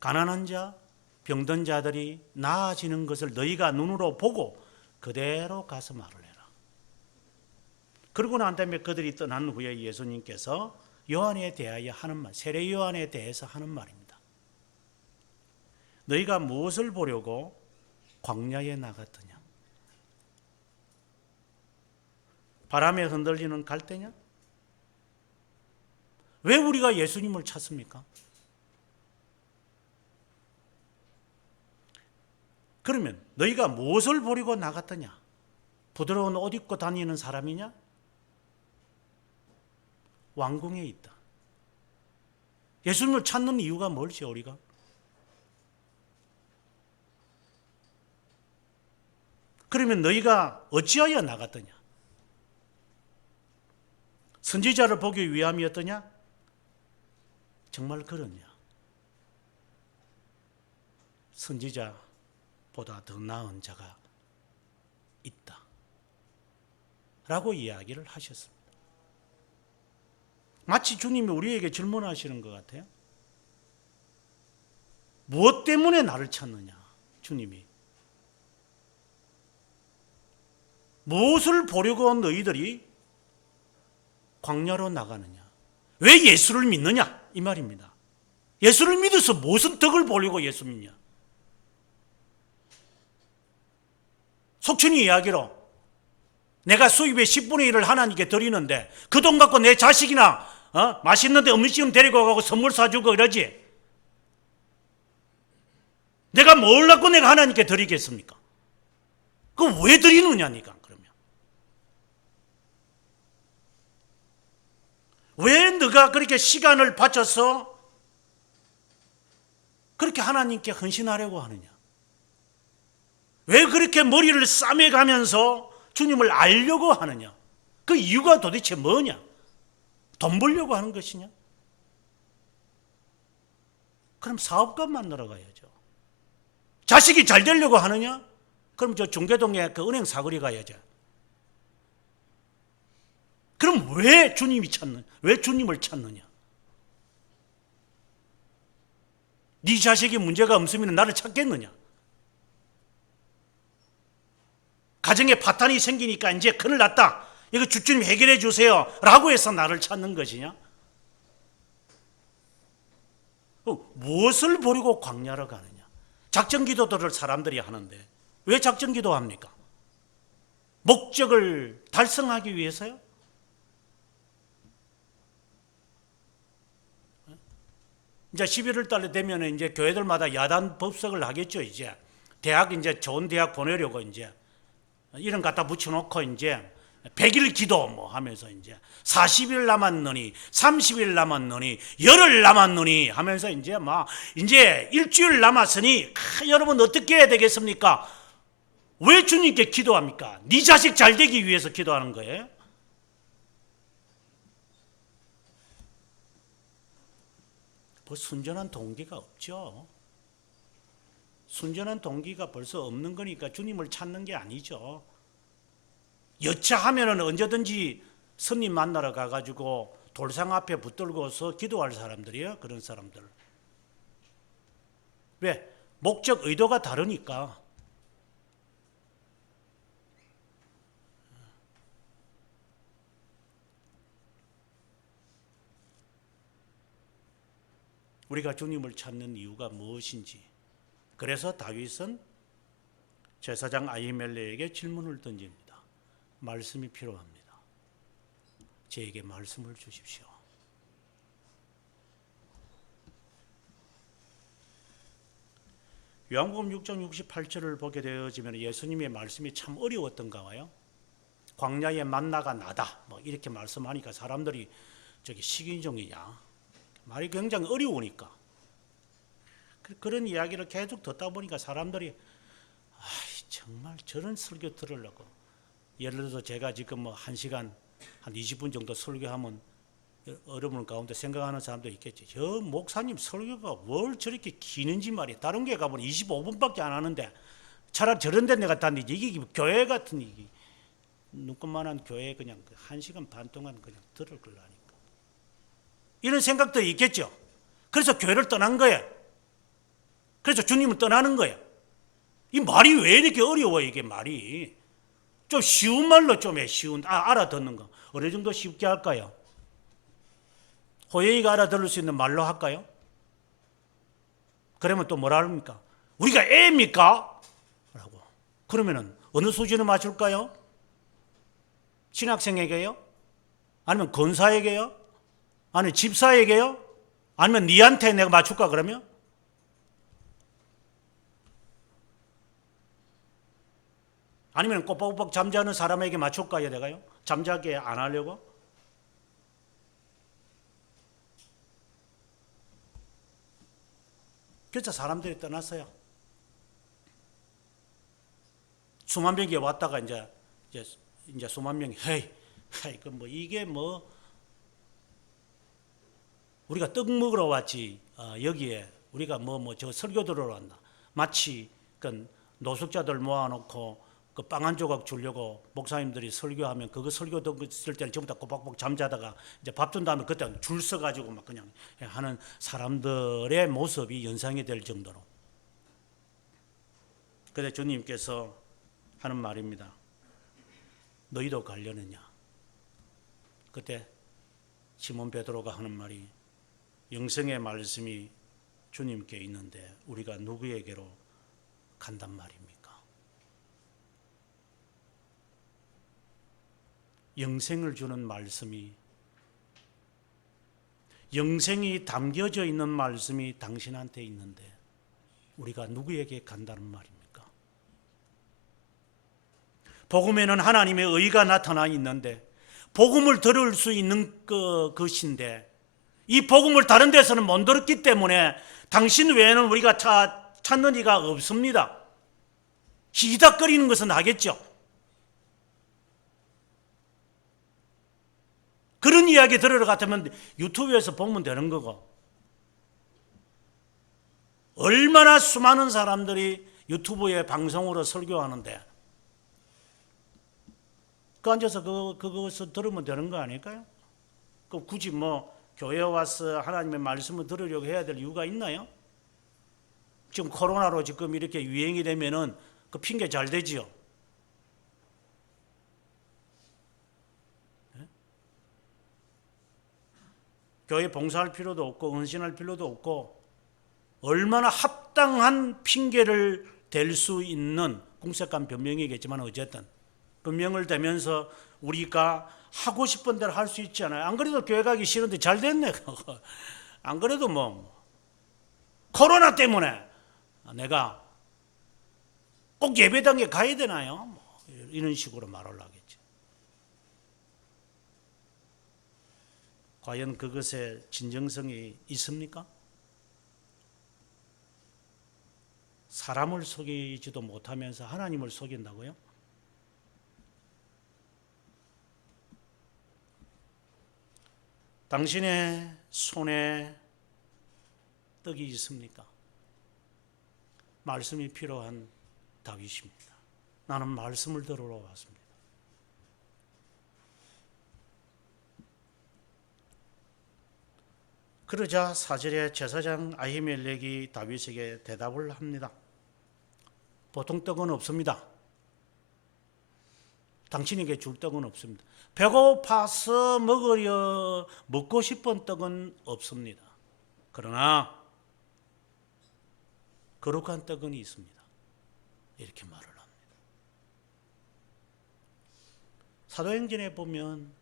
가난한 자, 병든 자들이 나아지는 것을 너희가 눈으로 보고 그대로 가서 말을 해라. 그러고 난 다음에 그들이 떠난 후에 예수님께서 요한에 대하여 하는 말, 세례 요한에 대해서 하는 말입니다. 너희가 무엇을 보려고 광야에 나갔더냐? 바람에 흔들리는 갈대냐? 왜 우리가 예수님을 찾습니까? 그러면 너희가 무엇을 보려고 나갔더냐? 부드러운 옷 입고 다니는 사람이냐? 왕궁에 있다. 예수님을 찾는 이유가 뭘지 우리가? 그러면 너희가 어찌하여 나갔더냐? 선지자를 보기 위함이었더냐? 정말 그러냐? 선지자보다 더 나은 자가 있다. 라고 이야기를 하셨습니다. 마치 주님이 우리에게 질문하시는 것 같아요. 무엇 때문에 나를 찾느냐? 주님이. 무엇을 보려고 너희들이 광야로 나가느냐? 왜 예수를 믿느냐? 이 말입니다. 예수를 믿어서 무슨 덕을 보려고 예수 믿냐? 속춘이 이야기로 내가 수입의 10분의 1을 하나님께 드리는데 그 돈 갖고 내 자식이나 맛있는데 음식점 데리고 가고 선물 사주고 이러지. 내가 뭘 갖고 내가 하나님께 드리겠습니까? 그거 왜 드리느냐니까. 그러면 왜 너가 그렇게 시간을 바쳐서 그렇게 하나님께 헌신하려고 하느냐? 왜 그렇게 머리를 싸매가면서 주님을 알려고 하느냐? 그 이유가 도대체 뭐냐? 돈 벌려고 하는 것이냐? 그럼 사업가 만나러 가야죠. 자식이 잘 되려고 하느냐? 그럼 저 중계동에 그 은행 사거리 가야죠. 그럼 왜 주님을 찾느냐? 네 자식이 문제가 없으면 나를 찾겠느냐? 가정에 파탄이 생기니까 이제 큰일 났다. 이거 주님 해결해 주세요. 라고 해서 나를 찾는 것이냐? 무엇을 버리고 광야로 가느냐? 작전 기도들을 사람들이 하는데 왜 작전 기도합니까? 목적을 달성하기 위해서요? 이제 11월 달에 되면 이제 교회들마다 야단 법석을 하겠죠. 이제 대학 이제 좋은 대학 보내려고 이제 이름 갖다 붙여놓고 이제 100일 기도 뭐 하면서 이제 40일 남았느니 30일 남았느니 열흘 남았느니 하면서 이제 막 이제 일주일 남았으니 여러분 어떻게 해야 되겠습니까? 왜 주님께 기도합니까? 네 자식 잘 되기 위해서 기도하는 거예요? 뭐 순전한 동기가 없죠. 순전한 동기가 벌써 없는 거니까 주님을 찾는 게 아니죠. 여차하면은 언제든지 스님 만나러 가가지고 돌상 앞에 붙들고서 기도할 사람들이에요. 그런 사람들. 왜? 목적 의도가 다르니까. 우리가 주님을 찾는 이유가 무엇인지. 그래서 다윗은 제사장 아히멜렉에게 질문을 던집니다. 말씀이 필요합니다. 저에게 말씀을 주십시오. 요한복음 6장 68절을 보게 되어지면 예수님의 말씀이 참 어려웠던가 봐요. 광야의 만나가 나다 뭐 이렇게 말씀하니까 사람들이 저기 식인종이냐 말이 굉장히 어려우니까 그런 이야기를 계속 듣다 보니까 사람들이 정말 저런 설교 들으려고 예를 들어서 제가 지금 뭐 1시간 한 20분 정도 설교하면 여러분 가운데 생각하는 사람도 있겠지. 저 목사님 설교가 뭘 저렇게 기는지 말이야. 다른 교회 가보면 25분밖에 안 하는데 차라리 저런 데 내가 다니지. 이게 교회 같은 이게 눈꽃만한 교회 그냥 1시간 반 동안 그냥 들을 걸라니까. 이런 생각도 있겠죠. 그래서 교회를 떠난 거예요. 그래서 주님은 떠나는 거예요. 이 말이 왜 이렇게 어려워 이게 말이. 좀 쉬운 말로 좀 해. 쉬운 알아듣는 거. 어느 정도 쉽게 할까요? 호예이가 알아들을 수 있는 말로 할까요? 그러면 또 뭐라 합니까? 우리가 애입니까? 라고. 그러면은 어느 수준을 맞출까요? 신학생에게요? 아니면 권사에게요? 아니면 집사에게요? 아니면 니한테 내가 맞출까 그러면? 아니면 꼬박꼬박 잠자는 사람에게 맞출까요 내가요? 잠자게 안 하려고? 그래서 사람들이 떠났어요. 수만 명이 왔다가 이제 수만 명이 그 뭐 이게 뭐 우리가 떡 먹으러 왔지 여기에 우리가 뭐 저 설교 들으러 왔나 마치 그 노숙자들 모아놓고 그 빵 한 조각 주려고 목사님들이 설교하면 그거 설교 듣을 때는 전부 다 꼬박꼬박 잠자다가 이제 밥 준 다음에 그때 줄 서가지고 막 그냥 하는 사람들의 모습이 연상이 될 정도로. 그런데 주님께서 하는 말입니다. 너희도 가려느냐? 그때 시몬 베드로가 하는 말이 영생의 말씀이 주님께 있는데 우리가 누구에게로 간단 말입니까? 영생을 주는 말씀이 영생이 담겨져 있는 말씀이 당신한테 있는데 우리가 누구에게 간다는 말입니까? 복음에는 하나님의 의가 나타나 있는데 복음을 들을 수 있는 것인데 이 복음을 다른 데서는 못 들었기 때문에 당신 외에는 우리가 찾는 이가 없습니다. 희닥거리는 것은 하겠죠. 그런 이야기 들으러 갔다면 유튜브에서 보면 되는 거고 얼마나 수많은 사람들이 유튜브에 방송으로 설교하는데 그 앉아서 그것을 들으면 되는 거 아닐까요? 그 굳이 뭐 교회에 와서 하나님의 말씀을 들으려고 해야 될 이유가 있나요? 지금 코로나로 지금 이렇게 유행이 되면은 그 핑계 잘 되지요. 교회 봉사할 필요도 없고 헌신할 필요도 없고 얼마나 합당한 핑계를 댈 수 있는 궁색한 변명이겠지만 어쨌든 변명을 대면서 우리가 하고 싶은 대로 할 수 있지 않아요. 안 그래도 교회 가기 싫은데 잘 됐네. 안 그래도 뭐 코로나 때문에 내가 꼭 예배당에 가야 되나요? 뭐 이런 식으로 말을 하겠지. 과연 그것에 진정성이 있습니까? 사람을 속이지도 못하면서 하나님을 속인다고요? 당신의 손에 떡이 있습니까? 말씀이 필요한 다윗입니다. 나는 말씀을 들으러 왔습니다. 그러자 4절에 제사장 아히멜렉이 다윗에게 대답을 합니다. 보통 떡은 없습니다. 당신에게 줄 떡은 없습니다. 배고파서 먹고 싶은 떡은 없습니다. 그러나 거룩한 떡은 있습니다. 이렇게 말을 합니다. 사도행전에 보면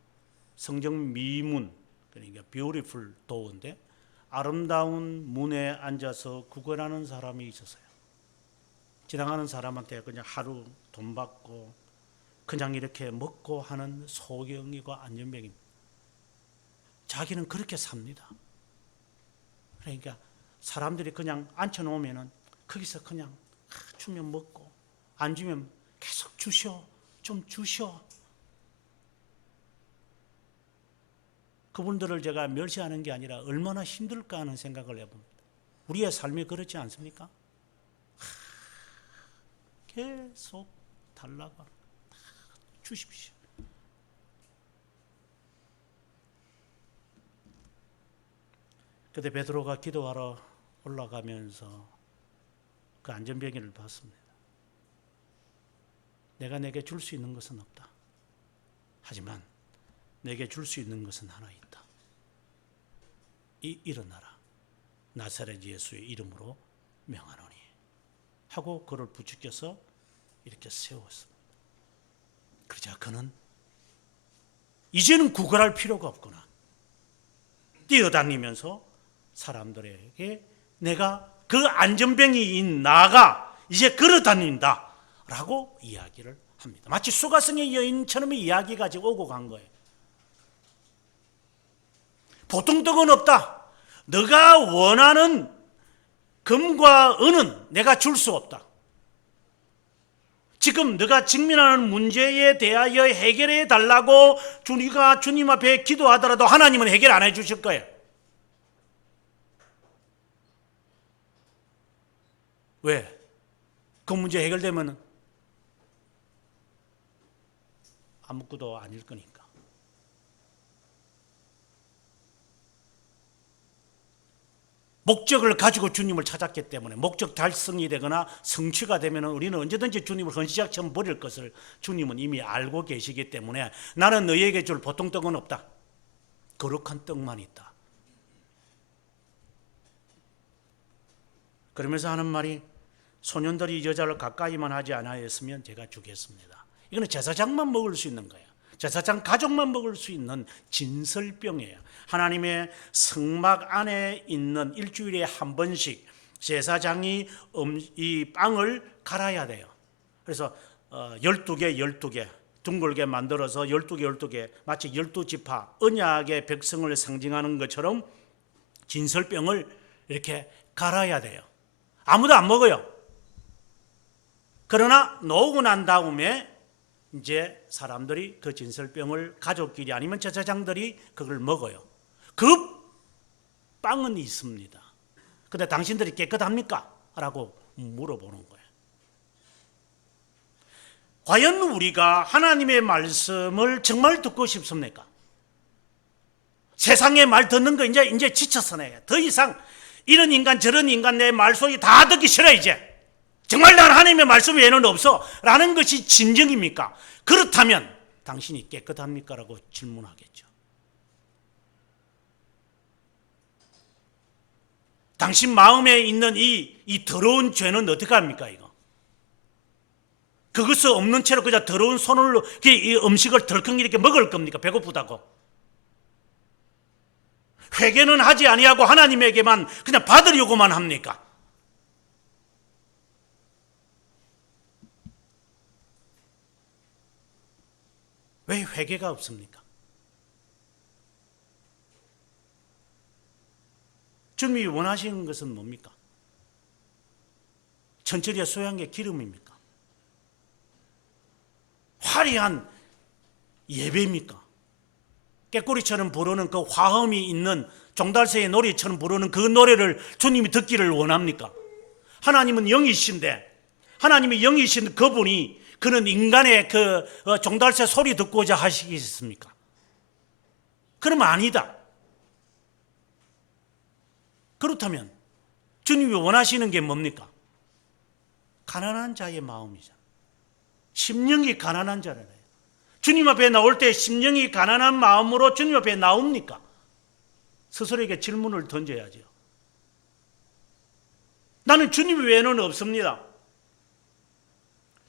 성경 미문, 그러니까 beautiful 도어인데 아름다운 문에 앉아서 구걸하는 사람이 있었어요. 지나가는 사람한테 그냥 하루 돈 받고 그냥 이렇게 먹고 하는 소경이고 안전병입니다. 자기는 그렇게 삽니다. 그러니까 사람들이 그냥 앉혀놓으면 거기서 그냥 주면 먹고 안 주면 계속 주셔, 좀 주셔. 그분들을 제가 멸시하는 게 아니라 얼마나 힘들까 하는 생각을 해봅니다. 우리의 삶이 그렇지 않습니까? 계속 달라고 주십시오. 그때 베드로가 기도하러 올라가면서 그 안전병기를 봤습니다. 내가 내게 줄 수 있는 것은 없다. 하지만 내게 줄 수 있는 것은 하나 있다. 일어나라. 나사렛 예수의 이름으로 명하노니 하고 그를 부추겨서 이렇게 세웠습니다. 그러자 그는 이제는 구걸할 필요가 없구나. 뛰어다니면서 사람들에게 내가 그 안전병이인 나가 이제 걸어다닌다 라고 이야기를 합니다. 마치 수가성의 여인처럼 이야기가 지금 오고 간 거예요. 보통 떡은 없다. 너가 원하는 금과 은은 내가 줄 수 없다. 지금 너가 직면하는 문제에 대하여 해결해 달라고 우리가 주님 앞에 기도하더라도 하나님은 해결 안 해 주실 거예요. 왜? 그 문제 해결되면 아무것도 아닐 거니까. 목적을 가지고 주님을 찾았기 때문에 목적 달성이 되거나 성취가 되면 우리는 언제든지 주님을 헌시작처럼 버릴 것을 주님은 이미 알고 계시기 때문에 나는 너희에게 줄 보통 떡은 없다. 거룩한 떡만 있다. 그러면서 하는 말이 소년들이 이 여자를 가까이만 하지 않았으면 제가 주겠습니다. 이거는 제사장만 먹을 수 있는 거예요. 제사장 가족만 먹을 수 있는 진설병이에요. 하나님의 성막 안에 있는 일주일에 한 번씩 제사장이 이 빵을 갈아야 돼요. 그래서 12개 둥글게 만들어서 12개 마치 12지파 언약의 백성을 상징하는 것처럼 진설병을 이렇게 갈아야 돼요. 아무도 안 먹어요. 그러나 놓고 난 다음에 이제 사람들이 그 진설병을 가족끼리 아니면 제사장들이 그걸 먹어요. 그 빵은 있습니다. 근데 당신들이 깨끗합니까? 라고 물어보는 거예요. 과연 우리가 하나님의 말씀을 정말 듣고 싶습니까? 세상의 말 듣는 거 이제 지쳤어요. 더 이상 이런 인간 저런 인간 내 말소리 다 듣기 싫어 이제. 정말 난 하나님의 말씀 외에는 없어 라는 것이 진정입니까? 그렇다면 당신이 깨끗합니까? 라고 질문하겠죠. 당신 마음에 있는 이 더러운 죄는 어떻게 합니까? 이거 그것이 없는 채로 그냥 더러운 손으로 이 음식을 덜컹 이렇게 먹을 겁니까? 배고프다고. 회개는 하지 아니하고 하나님에게만 그냥 받으려고만 합니까? 왜 회개가 없습니까? 주님이 원하시는 것은 뭡니까? 천처리에 소양의 기름입니까? 화려한 예배입니까? 깨꼬리처럼 부르는 그 화음이 있는 종달새의 노래처럼 부르는 그 노래를 주님이 듣기를 원합니까? 하나님은 영이신데 하나님이 영이신 그분이 그는 인간의 그 종달새 소리 듣고자 하시겠습니까? 그러면 아니다. 그렇다면 주님이 원하시는 게 뭡니까? 가난한 자의 마음이죠. 심령이 가난한 자라네요. 주님 앞에 나올 때 심령이 가난한 마음으로 주님 앞에 나옵니까? 스스로에게 질문을 던져야죠. 나는 주님 외에는 없습니다.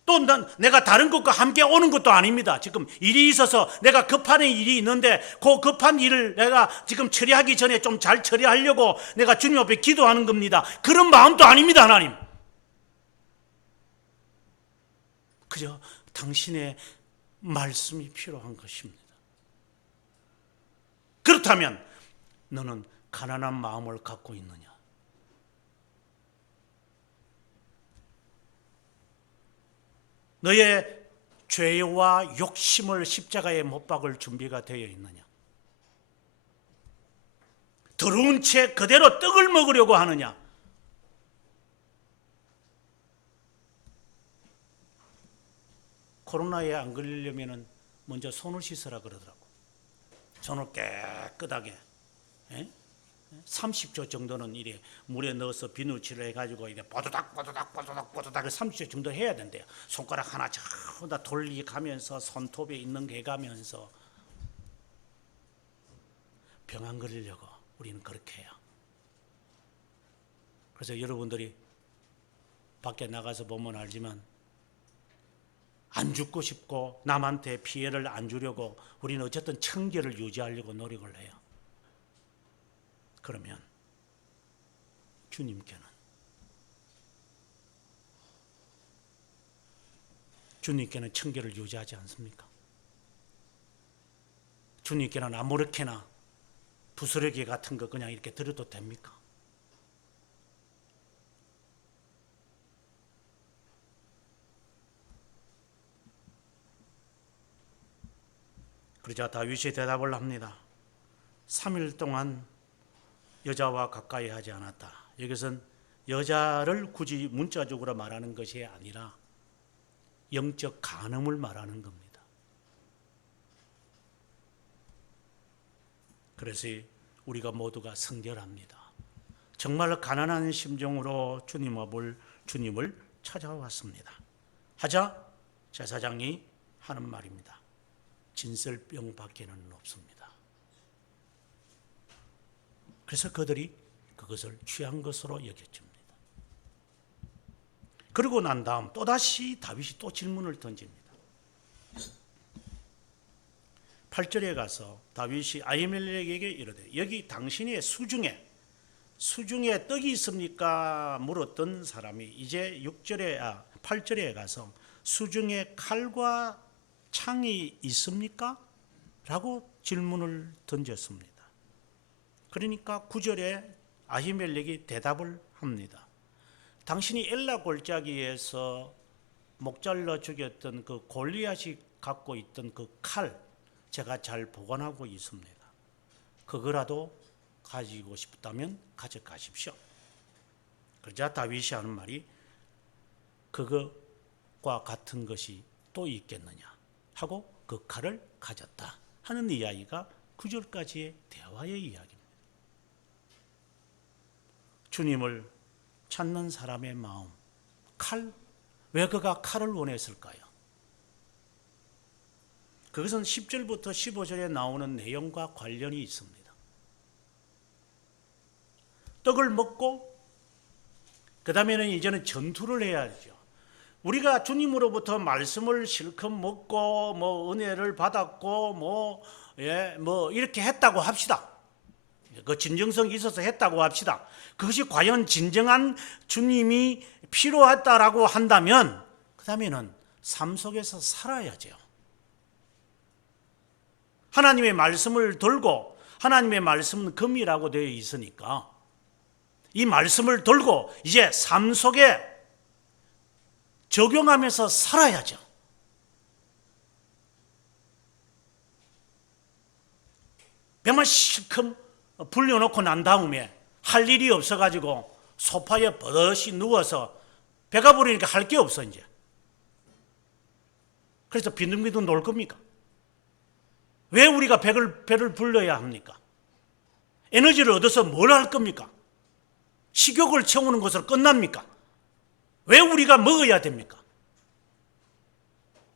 또 내가 다른 것과 함께 오는 것도 아닙니다. 지금 일이 있어서 내가 급한 일이 있는데 그 급한 일을 내가 지금 처리하기 전에 좀 잘 처리하려고 내가 주님 앞에 기도하는 겁니다. 그런 마음도 아닙니다. 하나님, 그저 당신의 말씀이 필요한 것입니다. 그렇다면 너는 가난한 마음을 갖고 있느냐? 너의 죄와 욕심을 십자가에 못 박을 준비가 되어 있느냐? 더러운 채 그대로 떡을 먹으려고 하느냐? 코로나에 안 걸리려면 먼저 손을 씻으라 그러더라고. 손을 깨끗하게 30초 정도는 이래 물에 넣어서 비누칠을 해가지고 이래 뽀드닥 30초 정도 해야 된대요. 손가락 하나 전부 다 돌리가면서 손톱에 있는 게 가면서 병 안 걸리려고 우리는 그렇게 해요. 그래서 여러분들이 밖에 나가서 보면 알지만 안 죽고 싶고 남한테 피해를 안 주려고 우리는 어쨌든 청결을 유지하려고 노력을 해요. 그러면 주님께는 청결을 유지하지 않습니까? 주님께는 아무렇게나 부스러기 같은 거 그냥 이렇게 들여도 됩니까? 그러자 다윗이 대답을 합니다. 3일 동안 여자와 가까이 하지 않았다. 여기서는 여자를 굳이 문자적으로 말하는 것이 아니라 영적 간음을 말하는 겁니다. 그래서 우리가 모두가 성결합니다. 정말 가난한 심정으로 주님을 찾아왔습니다. 하자 제사장이 하는 말입니다. 진설병밖에는 없습니다. 그래서 그들이 그것을 취한 것으로 여겨집니다. 그러고 난 다음 또다시 다윗이 또 질문을 던집니다. 8절에 가서 다윗이 아히멜렉에게 이르되 여기 당신의 수중에 떡이 있습니까? 물었던 사람이 이제 8절에 가서 수중에 칼과 창이 있습니까? 라고 질문을 던졌습니다. 그러니까 9절에 아히멜렉이 대답을 합니다. 당신이 엘라 골짜기에서 목잘라 죽였던 그 골리앗이 갖고 있던 그 칼 제가 잘 보관하고 있습니다. 그거라도 가지고 싶다면 가져가십시오. 그러자 다윗이 하는 말이 그것과 같은 것이 또 있겠느냐 하고 그 칼을 가졌다 하는 이야기가 9절까지의 대화의 이야기입니다. 주님을 찾는 사람의 마음, 왜 그가 칼을 원했을까요? 그것은 10절부터 15절에 나오는 내용과 관련이 있습니다. 떡을 먹고 그 다음에는 이제는 전투를 해야죠. 우리가 주님으로부터 말씀을 실컷 먹고 은혜를 받았고 이렇게 했다고 합시다. 그 진정성이 있어서 했다고 합시다. 그것이 과연 진정한 주님이 필요하다라고 한다면 그 다음에는 삶 속에서 살아야죠. 하나님의 말씀을 들고 하나님의 말씀은 금이라고 되어 있으니까 이 말씀을 들고 이제 삶 속에 적용하면서 살아야죠. 병만 실컷 불려놓고 난 다음에 할 일이 없어가지고 소파에 버릇이 누워서 배가 부르니까 할 게 없어 이제. 그래서 빈둥빈둥 놀 겁니까? 왜 우리가 배를 불러야 합니까? 에너지를 얻어서 뭘 할 겁니까? 식욕을 채우는 것으로 끝납니까? 왜 우리가 먹어야 됩니까?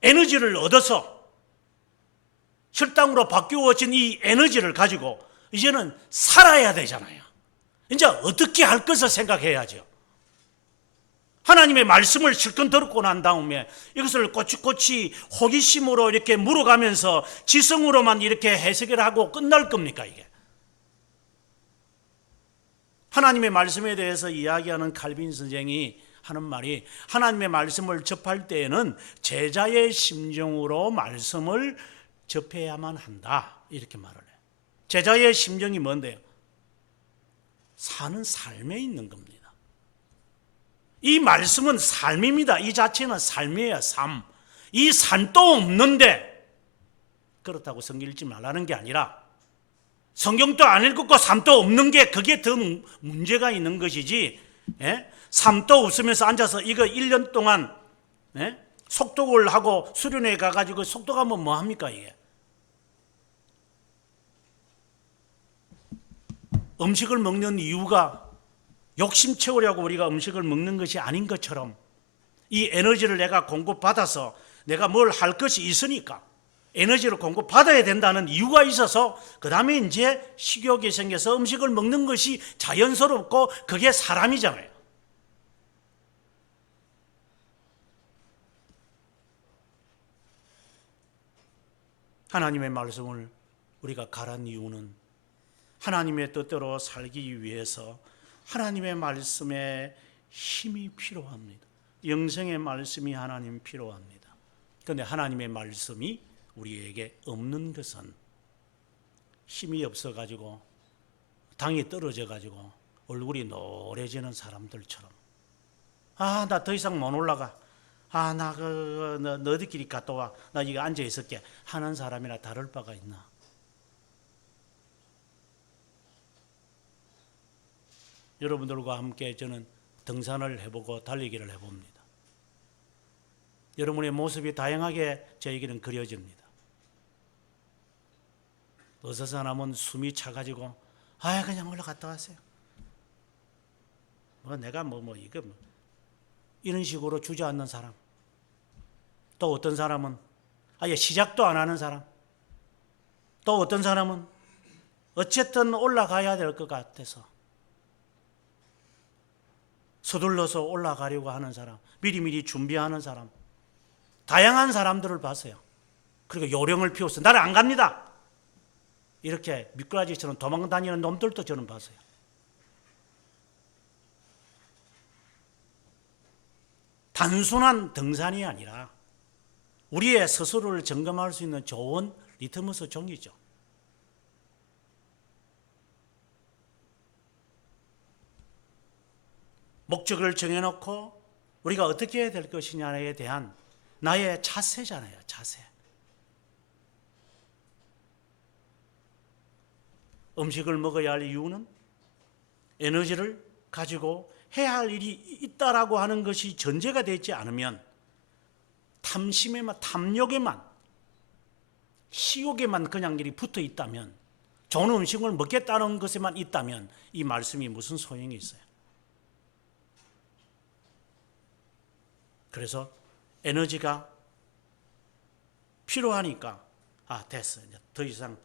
에너지를 얻어서 혈당으로 바뀌어진 이 에너지를 가지고 이제는 살아야 되잖아요. 이제 어떻게 할 것을 생각해야죠. 하나님의 말씀을 실컷 듣고 난 다음에 이것을 꼬치꼬치 호기심으로 이렇게 물어가면서 지성으로만 이렇게 해석을 하고 끝날 겁니까 이게? 하나님의 말씀에 대해서 이야기하는 칼빈 선생이 하는 말이, 하나님의 말씀을 접할 때에는 제자의 심정으로 말씀을 접해야만 한다, 이렇게 말을 해요. 제자의 심정이 뭔데요? 사는 삶에 있는 겁니다. 이 말씀은 삶입니다. 이 자체는 삶이에요. 삶. 이 삶도 없는데 그렇다고 성경 읽지 말라는 게 아니라, 성경도 안 읽고 삶도 없는 게 그게 더 문제가 있는 것이지, 삶도 없으면서 앉아서 이거 1년 동안 속독을 하고 수련회 가가지고 속독하면 뭐합니까 이게? 음식을 먹는 이유가 욕심 채우려고 우리가 음식을 먹는 것이 아닌 것처럼, 이 에너지를 내가 공급받아서 내가 뭘 할 것이 있으니까 에너지를 공급받아야 된다는 이유가 있어서 그 다음에 이제 식욕이 생겨서 음식을 먹는 것이 자연스럽고 그게 사람이잖아요. 하나님의 말씀을 우리가 가란 이유는 하나님의 뜻대로 살기 위해서 하나님의 말씀에 힘이 필요합니다. 영생의 말씀이 하나님 필요합니다. 그런데 하나님의 말씀이 우리에게 없는 것은 힘이 없어가지고 당이 떨어져가지고 얼굴이 노래지는 사람들처럼, 나 더 이상 못 올라가, 나 너희들끼리 갔다 와, 나 이거 앉아 있을게 하는 사람이나 다를 바가 있나? 여러분들과 함께 저는 등산을 해보고 달리기를 해봅니다. 여러분의 모습이 다양하게 저에게는 그려집니다. 어서 사람은 숨이 차가지고 그냥 올라갔다 왔어요. 내가 이거 이런 식으로 주저앉는 사람. 또 어떤 사람은 아예 시작도 안 하는 사람. 또 어떤 사람은 어쨌든 올라가야 될 것 같아서 서둘러서 올라가려고 하는 사람, 미리미리 준비하는 사람, 다양한 사람들을 봤어요. 그리고 요령을 피워서 나는 안 갑니다, 이렇게 미꾸라지처럼 도망다니는 놈들도 저는 봤어요. 단순한 등산이 아니라 우리의 스스로를 점검할 수 있는 좋은 리트머스 종이죠. 목적을 정해놓고 우리가 어떻게 해야 될 것이냐에 대한 나의 자세잖아요. 자세. 음식을 먹어야 할 이유는 에너지를 가지고 해야 할 일이 있다라고 하는 것이 전제가 되지 않으면, 탐심에만, 탐욕에만, 식욕에만 그냥 일이 붙어 있다면, 좋은 음식을 먹겠다는 것에만 있다면 이 말씀이 무슨 소용이 있어요? 그래서 에너지가 필요하니까 됐어, 이제 더 이상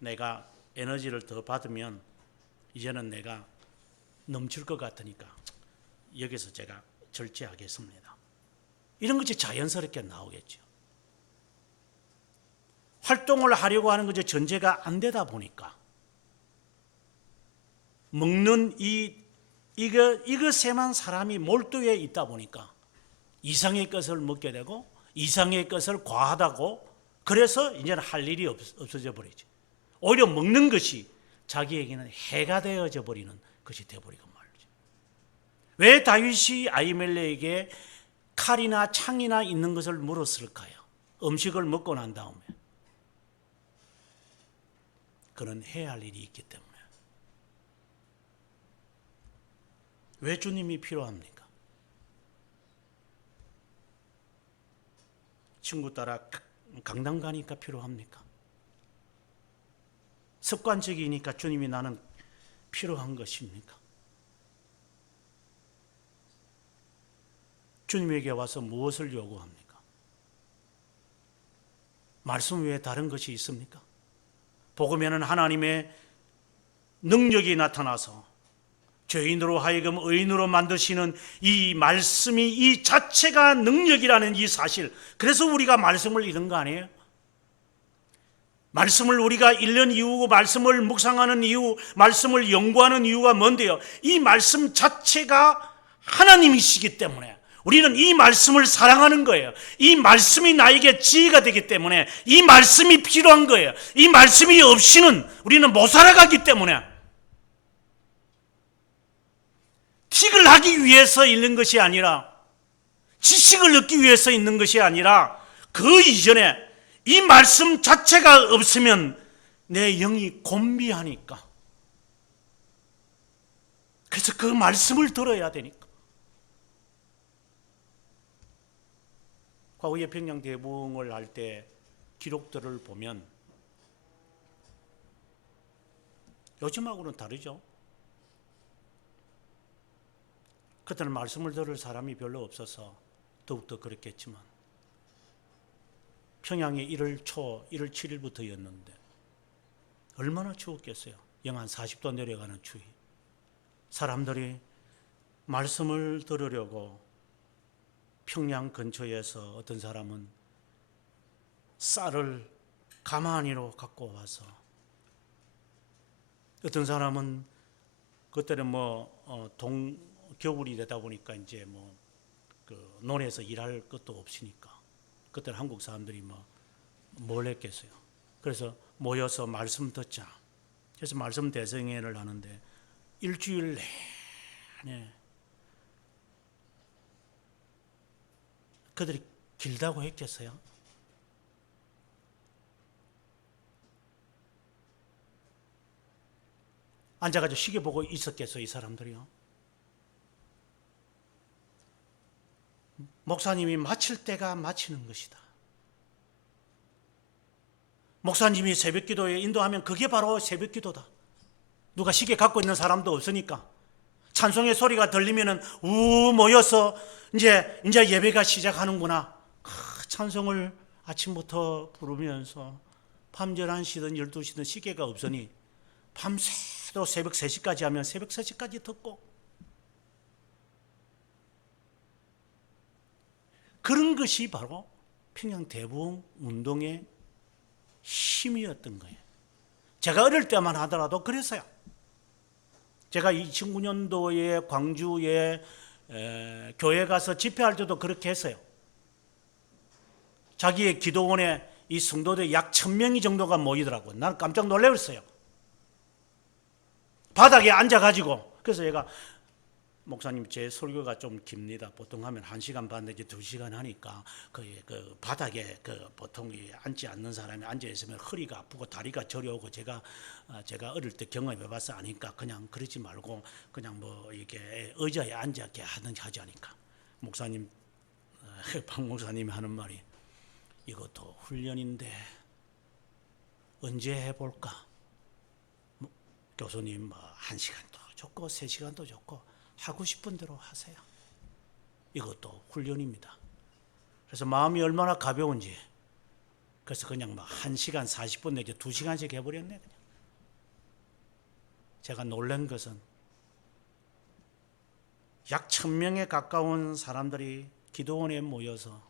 내가 에너지를 더 받으면 이제는 내가 넘칠 것 같으니까 여기서 제가 절제하겠습니다. 이런 것이 자연스럽게 나오겠죠. 활동을 하려고 하는 것이 전제가 안 되다 보니까 먹는 이것에만 사람이 몰두해 있다 보니까 이상의 것을 먹게 되고 이상의 것을 과하다고, 그래서 이제는 할 일이 없어져 버리죠. 오히려 먹는 것이 자기에게는 해가 되어져 버리는 것이 되어버리고 말이죠. 왜 다윗이 아히멜렉에게 칼이나 창이나 있는 것을 물었을까요? 음식을 먹고 난 다음에. 그는 해야 할 일이 있기 때문에. 왜 주님이 필요합니까? 친구 따라 강당 가니까 필요합니까? 습관적이니까 주님이 나는 필요한 것입니까? 주님에게 와서 무엇을 요구합니까? 말씀 외에 다른 것이 있습니까? 복음에는 하나님의 능력이 나타나서 죄인으로 하여금 의인으로 만드시는 이 말씀이 이 자체가 능력이라는 이 사실, 그래서 우리가 말씀을 읽는 거 아니에요? 말씀을 우리가 읽는 이유고 말씀을 묵상하는 이유, 말씀을 연구하는 이유가 뭔데요? 이 말씀 자체가 하나님이시기 때문에 우리는 이 말씀을 사랑하는 거예요. 이 말씀이 나에게 지혜가 되기 때문에 이 말씀이 필요한 거예요. 이 말씀이 없이는 우리는 못 살아가기 때문에 틱을 하기 위해서 읽는 것이 아니라, 지식을 얻기 위해서 읽는 것이 아니라, 그 이전에 이 말씀 자체가 없으면 내 영이 곤비하니까, 그래서 그 말씀을 들어야 되니까. 과거에 평양 대붕을 할 때 기록들을 보면 요즘하고는 다르죠. 그때는 말씀을 들을 사람이 별로 없어서 더욱더 그랬겠지만, 평양이 1월 7일부터였는데 얼마나 추웠겠어요. 영하 40도 내려가는 추위. 사람들이 말씀을 들으려고 평양 근처에서 어떤 사람은 쌀을 가마니로 갖고 와서, 어떤 사람은 그때는 겨울이 되다 보니까 이제 그 논에서 일할 것도 없으니까 그때는 한국 사람들이 뭘 했겠어요. 그래서 모여서 말씀 듣자. 그래서 말씀 대성회를 하는데 일주일 내내 그들이 길다고 했겠어요? 앉아가지고 시계 보고 있었겠어요, 이 사람들이요? 목사님이 마칠 때가 마치는 것이다. 목사님이 새벽기도에 인도하면 그게 바로 새벽기도다. 누가 시계 갖고 있는 사람도 없으니까 찬송의 소리가 들리면은 모여서 이제 예배가 시작하는구나. 찬송을 아침부터 부르면서 밤 11시든 12시든 시계가 없으니 밤새도 새벽 3시까지 하면 새벽 3시까지 듣고, 그런 것이 바로 평양 대부흥 운동의 힘이었던 거예요. 제가 어릴 때만 하더라도 그랬어요. 제가 2009년도에 광주에 교회 가서 집회할 때도 그렇게 했어요. 자기의 기도원에 이 성도들 약 1000명이 정도가 모이더라고요. 나는 깜짝 놀랐어요. 바닥에 앉아가지고. 그래서 제가, 목사님 제 설교가 좀 깁니다. 보통 하면 1시간 반 내지 2시간 하니까 그 바닥에 보통 앉지 않는 사람이 앉아 있으면 허리가 아프고 다리가 저려오고, 제가 어릴 때 경험해봐서 아니까 그냥 그러지 말고 그냥 이렇게 의자에 앉게 하지 않으니까, 목사님, 박 목사님이 하는 말이, 이것도 훈련인데 언제 해볼까? 교수님 1시간도 좋고 3시간도 좋고 하고 싶은 대로 하세요. 이것도 훈련입니다. 그래서 마음이 얼마나 가벼운지, 그래서 그냥 1시간 40분 내지 2시간씩 해버렸네. 그냥. 제가 놀란 것은 약 1000명에 가까운 사람들이 기도원에 모여서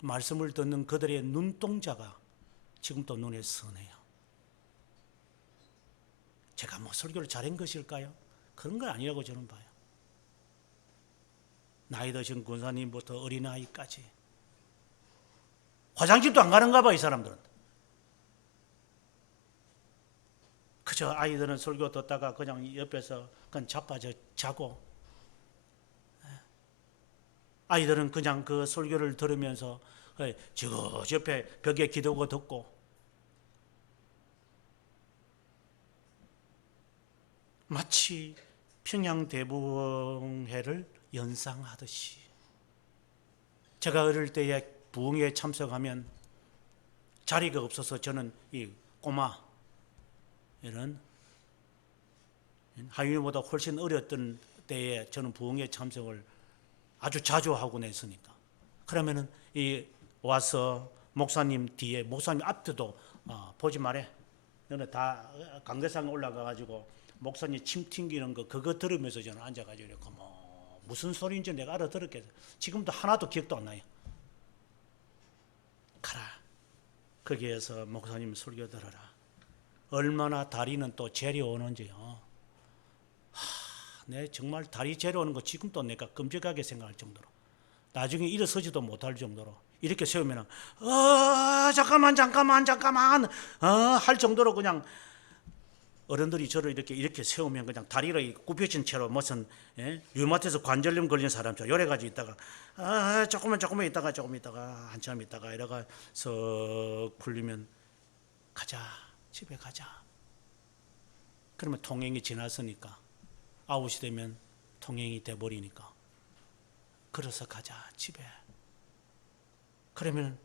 말씀을 듣는 그들의 눈동자가 지금도 눈에 선해요. 제가 설교를 잘한 것일까요? 그런 건 아니라고 저는 봐요. 나이 드신 군사님부터 어린아이까지 화장실도 안 가는가 봐, 이 사람들은. 그저 아이들은 설교 듣다가 그냥 옆에서 그냥 자빠져 자고, 아이들은 그냥 그 설교를 들으면서 저 옆에 벽에 기도고 듣고, 마치 평양 대부흥회를 연상하듯이. 제가 어릴 때에 부흥회에 참석하면 자리가 없어서 저는 이 꼬마, 이런 하윤이보다 훨씬 어렸던 때에 저는 부흥회 참석을 아주 자주 하고 냈으니까, 그러면은 이 와서 목사님 뒤에, 목사님 앞에도 보지 말해. 너는 다 강대상에 올라가 가지고 목사님 침 튕기는 거 그거 들으면서 저는 앉아가지고 이렇게 뭐 무슨 소리인지 내가 알아들었겠어. 지금도 하나도 기억도 안 나요. 가라. 거기에서 목사님 설교 들어라. 얼마나 다리는 또 재려오는지요. 내 정말 다리 재려오는 거 지금도 내가 끔찍하게 생각할 정도로, 나중에 일어서지도 못할 정도로 이렇게 세우면 잠깐만 할 정도로 그냥 어른들이 저를 이렇게 세우면 그냥 다리를 굽혀진 채로 무슨 류마티스 관절염 걸린 사람처럼 요래가지고 있다가 조금 있다가 한참 있다가 이러가 석 풀리면 가자, 집에 가자. 그러면 통행이 지났으니까 아웃이 되면 통행이 돼버리니까 걸어서 가자, 집에. 그러면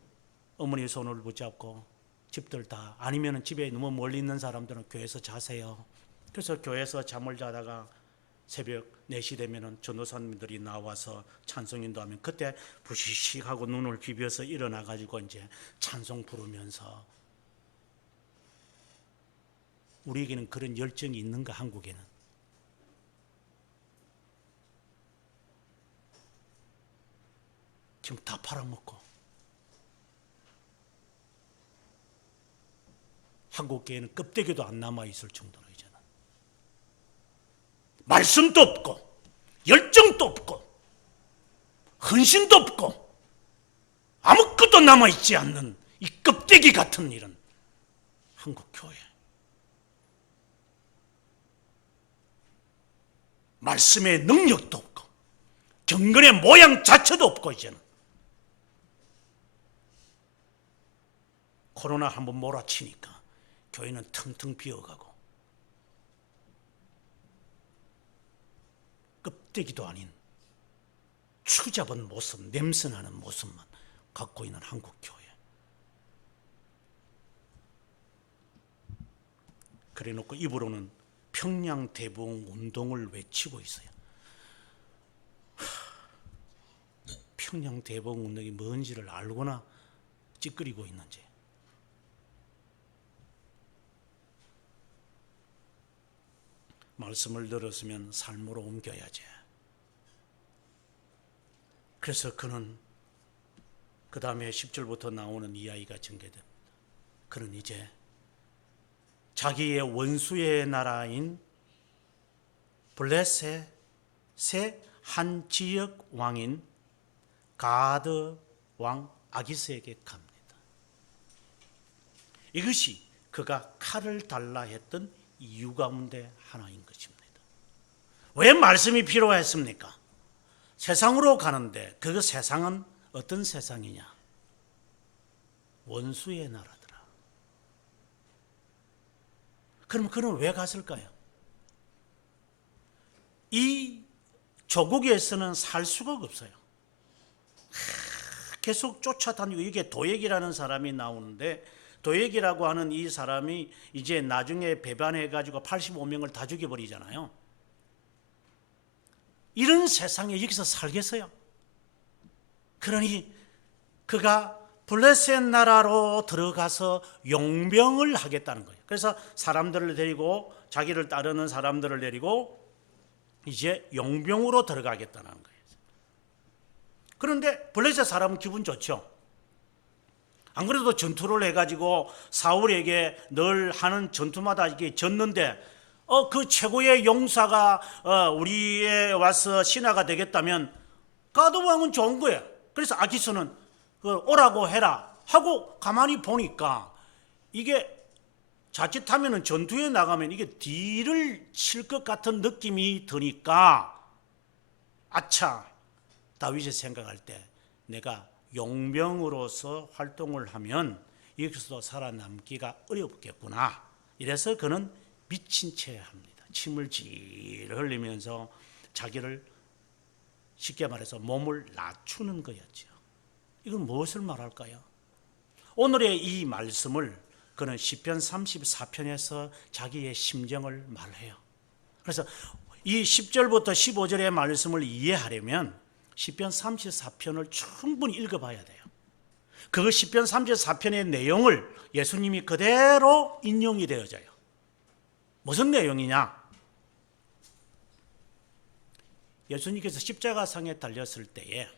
어머니 손을 붙잡고 집들 다, 아니면 집에 너무 멀리 있는 사람들은 교회에서 자세요. 그래서 교회에서 잠을 자다가 새벽 4시 되면 전도사님들이 나와서 찬송 인도하면 그때 부시시하고 눈을 비벼서 일어나 가지고 이제 찬송 부르면서. 우리에게는 그런 열정이 있는가? 한국에는 지금 다 팔아먹고 한국 교회는 껍데기도 안 남아있을 정도로 이제는 말씀도 없고 열정도 없고 헌신도 없고 아무것도 남아있지 않는 이 껍데기 같은 이런 한국 교회. 말씀의 능력도 없고 경건의 모양 자체도 없고 이제는 코로나 한번 몰아치니까 교회는 텅텅 비어가고 껍데기도 아닌 추잡은 모습, 냄새나는 모습만 갖고 있는 한국 교회. 그래 놓고 입으로는 평양 대부흥 운동을 외치고 있어요. 평양 대부흥 운동이 뭔지를 알고나 찌끄리고 있는지. 말씀을 들었으면 삶으로 옮겨야지. 그래서 그는 그 다음에 10절부터 나오는 이야기가 전개됩니다. 그는 이제 자기의 원수의 나라인 블레셋의 한 지역 왕인 가드 왕 아기스에게 갑니다. 이것이 그가 칼을 달라 했던 이유 가운데 하나인 것입니다. 왜 말씀이 필요했습니까? 세상으로 가는데 그 세상은 어떤 세상이냐? 원수의 나라더라. 그럼 그는 왜 갔을까요? 이 조국에서는 살 수가 없어요. 계속 쫓아다니고, 이게 도액이라는 사람이 나오는데, 도액이라고 하는 이 사람이 이제 나중에 배반해가지고 85명을 다 죽여버리잖아요. 이런 세상에 여기서 살겠어요? 그러니 그가 블레셋 나라로 들어가서 용병을 하겠다는 거예요. 그래서 사람들을 데리고, 자기를 따르는 사람들을 데리고 이제 용병으로 들어가겠다는 거예요. 그런데 블레셋 사람은 기분 좋죠. 안 그래도 전투를 해가지고 사울에게 늘 하는 전투마다 이게 졌는데, 그 최고의 용사가 우리에 와서 신하가 되겠다면 가드 왕은 좋은 거예요. 그래서 아기스는 오라고 해라 하고 가만히 보니까 이게 자칫하면 전투에 나가면 이게 뒤를 칠 것 같은 느낌이 드니까, 아차, 다윗이 생각할 때 내가 용병으로서 활동을 하면 여기서도 살아남기가 어렵겠구나. 이래서 그는 미친 채 합니다. 침을 질 흘리면서 자기를, 쉽게 말해서 몸을 낮추는 거였죠. 이건 무엇을 말할까요? 오늘의 이 말씀을 그는 시편 34편에서 자기의 심정을 말해요. 그래서 이 10절부터 15절의 말씀을 이해하려면 시편 34편을 충분히 읽어봐야 돼요. 그 시편 34편의 내용을 예수님이 그대로 인용이 되어져요. 무슨 내용이냐? 예수님께서 십자가상에 달렸을 때에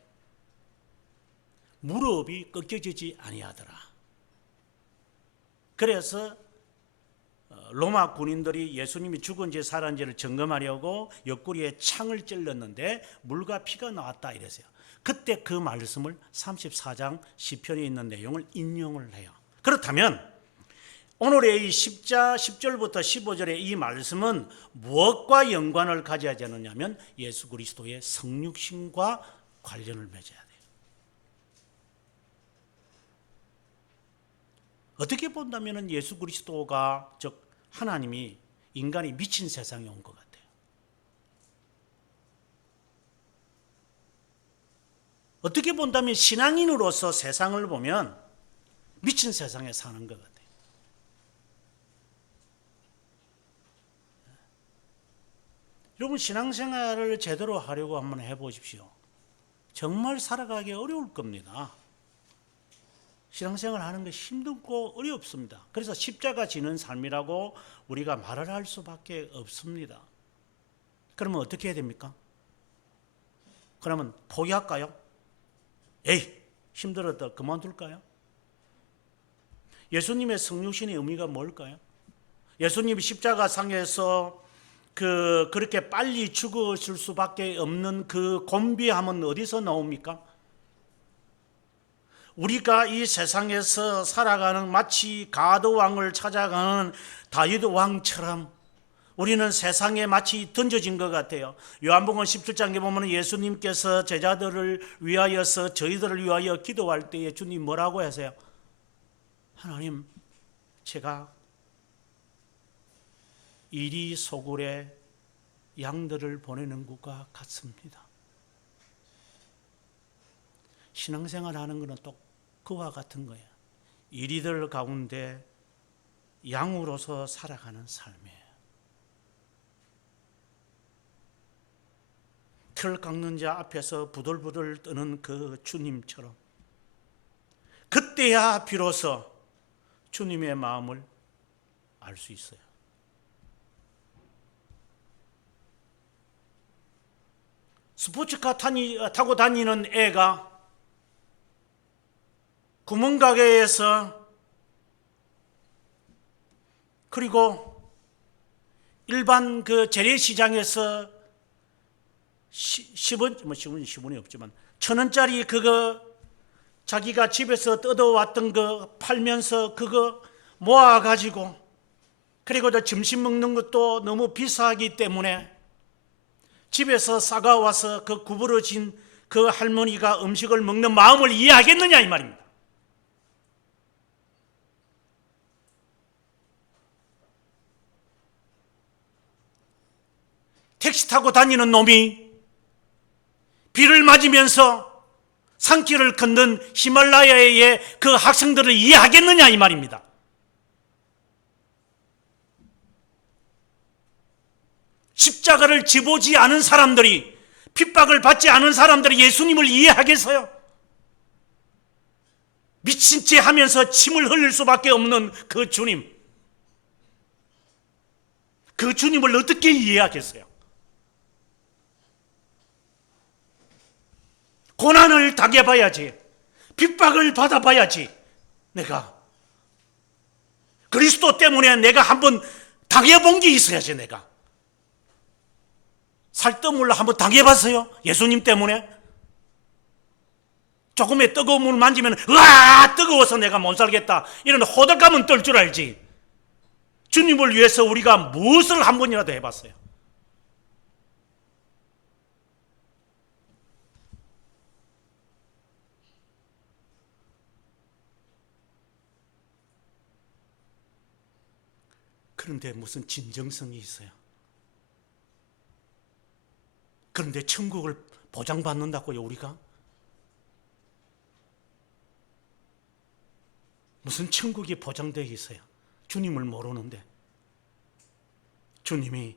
무릎이 꺾여지지 아니하더라. 그래서 로마 군인들이 예수님이 죽은지 살았는지를 점검하려고 옆구리에 창을 찔렀는데 물과 피가 나왔다 이랬어요. 그때 그 말씀을 34장 시편에 있는 내용을 인용을 해요. 그렇다면 오늘의 이 10절부터 15절의 이 말씀은 무엇과 연관을 가져야 되느냐면 예수 그리스도의 성육신과 관련을 맺어야 돼요. 어떻게 본다면 예수 그리스도가 즉 하나님이 인간이 미친 세상에 온 것 같아요. 어떻게 본다면 신앙인으로서 세상을 보면 미친 세상에 사는 것 같아요. 여러분 신앙생활을 제대로 하려고 한번 해보십시오. 정말 살아가기 어려울 겁니다. 신앙생활 하는 게 힘들고 어렵습니다. 그래서 십자가 지는 삶이라고 우리가 말을 할 수밖에 없습니다. 그러면 어떻게 해야 됩니까? 그러면 포기할까요? 에이 힘들었다 그만둘까요? 예수님의 성육신의 의미가 뭘까요? 예수님이 십자가 상에서 그렇게 빨리 죽으실 수밖에 없는 그 곤비함은 어디서 나옵니까? 우리가 이 세상에서 살아가는 마치 가드 왕을 찾아가는 다윗 왕처럼 우리는 세상에 마치 던져진 것 같아요. 요한복음 17장에 보면 예수님께서 제자들을 위하여서 저희들을 위하여 기도할 때에 주님 뭐라고 하세요? 하나님, 제가 이리 소굴에 양들을 보내는 것과 같습니다. 신앙생활 하는 것은 또 그와 같은 거예요. 이리들 가운데 양으로서 살아가는 삶이에요. 틀 깎는 자 앞에서 부들부들 떠는 그 주님처럼 그때야 비로소 주님의 마음을 알 수 있어요. 스포츠카 타고 다니는 애가 구멍가게에서 그리고 일반 그 재래시장에서 10원이 없지만 1,000원짜리 그거 자기가 집에서 뜯어왔던 거 팔면서 그거 모아가지고 그리고 점심 먹는 것도 너무 비싸기 때문에 집에서 싸가와서 그 구부러진 그 할머니가 음식을 먹는 마음을 이해하겠느냐 이 말입니다. 택시 타고 다니는 놈이 비를 맞으면서 산길을 걷는 히말라야의 그 학생들을 이해하겠느냐 이 말입니다. 십자가를 지보지 않은 사람들이, 핍박을 받지 않은 사람들이 예수님을 이해하겠어요? 미친 채 하면서 침을 흘릴 수밖에 없는 그 주님, 그 주님을 어떻게 이해하겠어요? 고난을 당해봐야지, 핍박을 받아봐야지 내가 그리스도 때문에 내가 한번 당해본 게 있어야지. 내가 살떠물로 한번 당해봤어요? 예수님 때문에? 조금의 뜨거운 물 만지면 으아 뜨거워서 내가 못 살겠다 이런 호들갑은 떨 줄 알지. 주님을 위해서 우리가 무엇을 한 번이라도 해봤어요? 그런데 무슨 진정성이 있어요? 그런데 천국을 보장받는다고요, 우리가? 무슨 천국이 보장되어 있어요? 주님을 모르는데. 주님이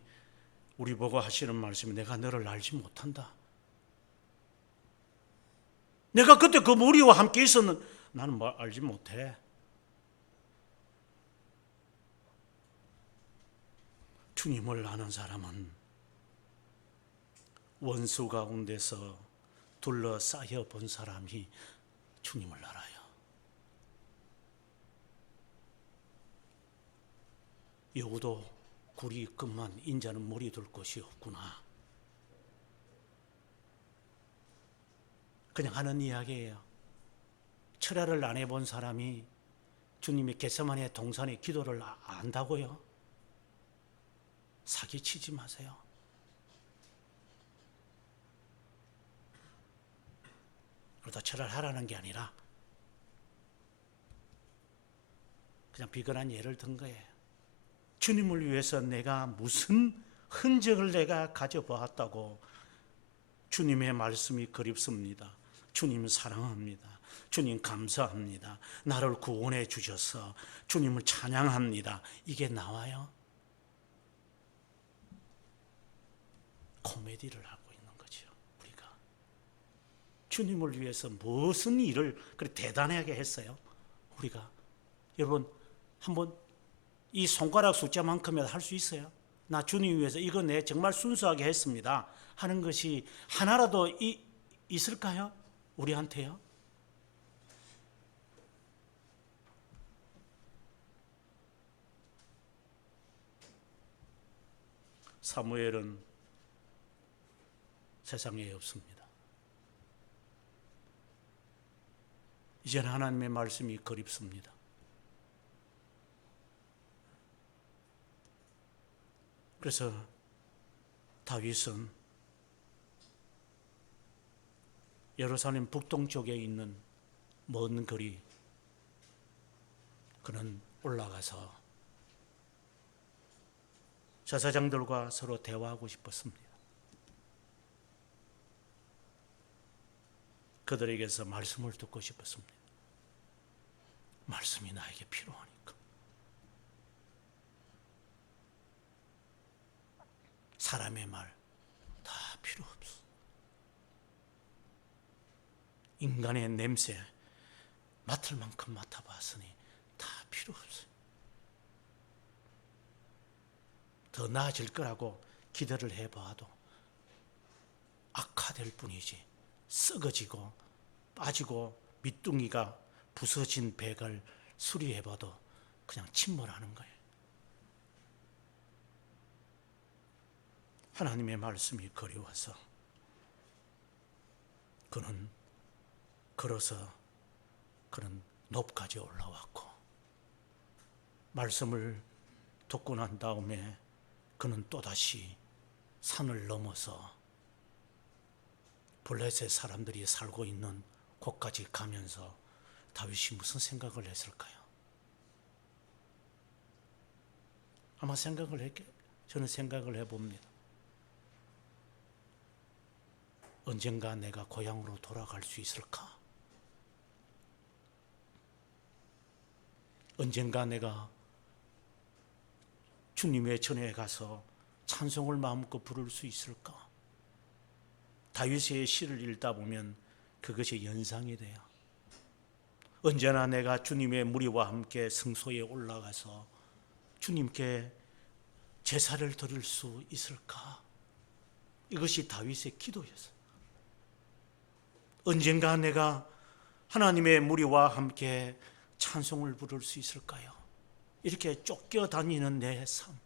우리 보고 하시는 말씀이 내가 너를 알지 못한다. 내가 그때 그 무리와 함께 있었는데 나는 뭐 알지 못해. 주님을 아는 사람은 원수 가운데서 둘러싸여 본 사람이 주님을 알아요. 여우도 굴이 있건만 인자는 머리 둘 곳이 없구나. 그냥 하는 이야기예요. 철야를 안 해본 사람이 주님이 겟세마네 동산의 기도를 안다고요? 사기치지 마세요. 그러다 철야를 하라는 게 아니라 그냥 비근한 예를 든 거예요. 주님을 위해서 내가 무슨 흔적을 내가 가져보았다고. 주님의 말씀이 그립습니다. 주님 사랑합니다. 주님 감사합니다. 나를 구원해 주셔서 주님을 찬양합니다. 이게 나와요? 코미디를 하고 있는 거죠. 우리가 주님을 위해서 무슨 일을 그렇게 대단하게 했어요? 우리가 여러분 한번 이 손가락 숫자만큼이라도 할 수 있어요? 나 주님 위해서 이거 내 정말 순수하게 했습니다 하는 것이 하나라도 있을까요? 우리한테요? 사무엘은 세상에 없습니다. 이제는 하나님의 말씀이 그립습니다. 그래서 다윗은 예루살렘 북동쪽에 있는 먼 거리 그는 올라가서 제사장들과 서로 대화하고 싶었습니다. 그들에게서 말씀을 듣고 싶었습니다. 말씀이 나에게 필요하니까. 사람의 말 다 필요 없어. 인간의 냄새 맡을 만큼 맡아봤으니 다 필요 없어요. 더 나아질 거라고 기대를 해봐도 악화될 뿐이지 썩어지고 빠지고 밑둥이가 부서진 백을 수리해봐도 그냥 침몰하는 거예요. 하나님의 말씀이 그리워서 그는 걸어서 그는 높까지 올라왔고 말씀을 듣고 난 다음에 그는 또다시 산을 넘어서 블레셋 사람들이 살고 있는 곳까지 가면서 다윗이 무슨 생각을 했을까요? 아마 저는 생각을 해봅니다. 언젠가 내가 고향으로 돌아갈 수 있을까? 언젠가 내가 주님의 전에 가서 찬송을 마음껏 부를 수 있을까? 다윗의 시를 읽다 보면 그것이 연상이 돼요. 언제나 내가 주님의 무리와 함께 성소에 올라가서 주님께 제사를 드릴 수 있을까? 이것이 다윗의 기도였어요. 언젠가 내가 하나님의 무리와 함께 찬송을 부를 수 있을까요? 이렇게 쫓겨다니는 내 삶.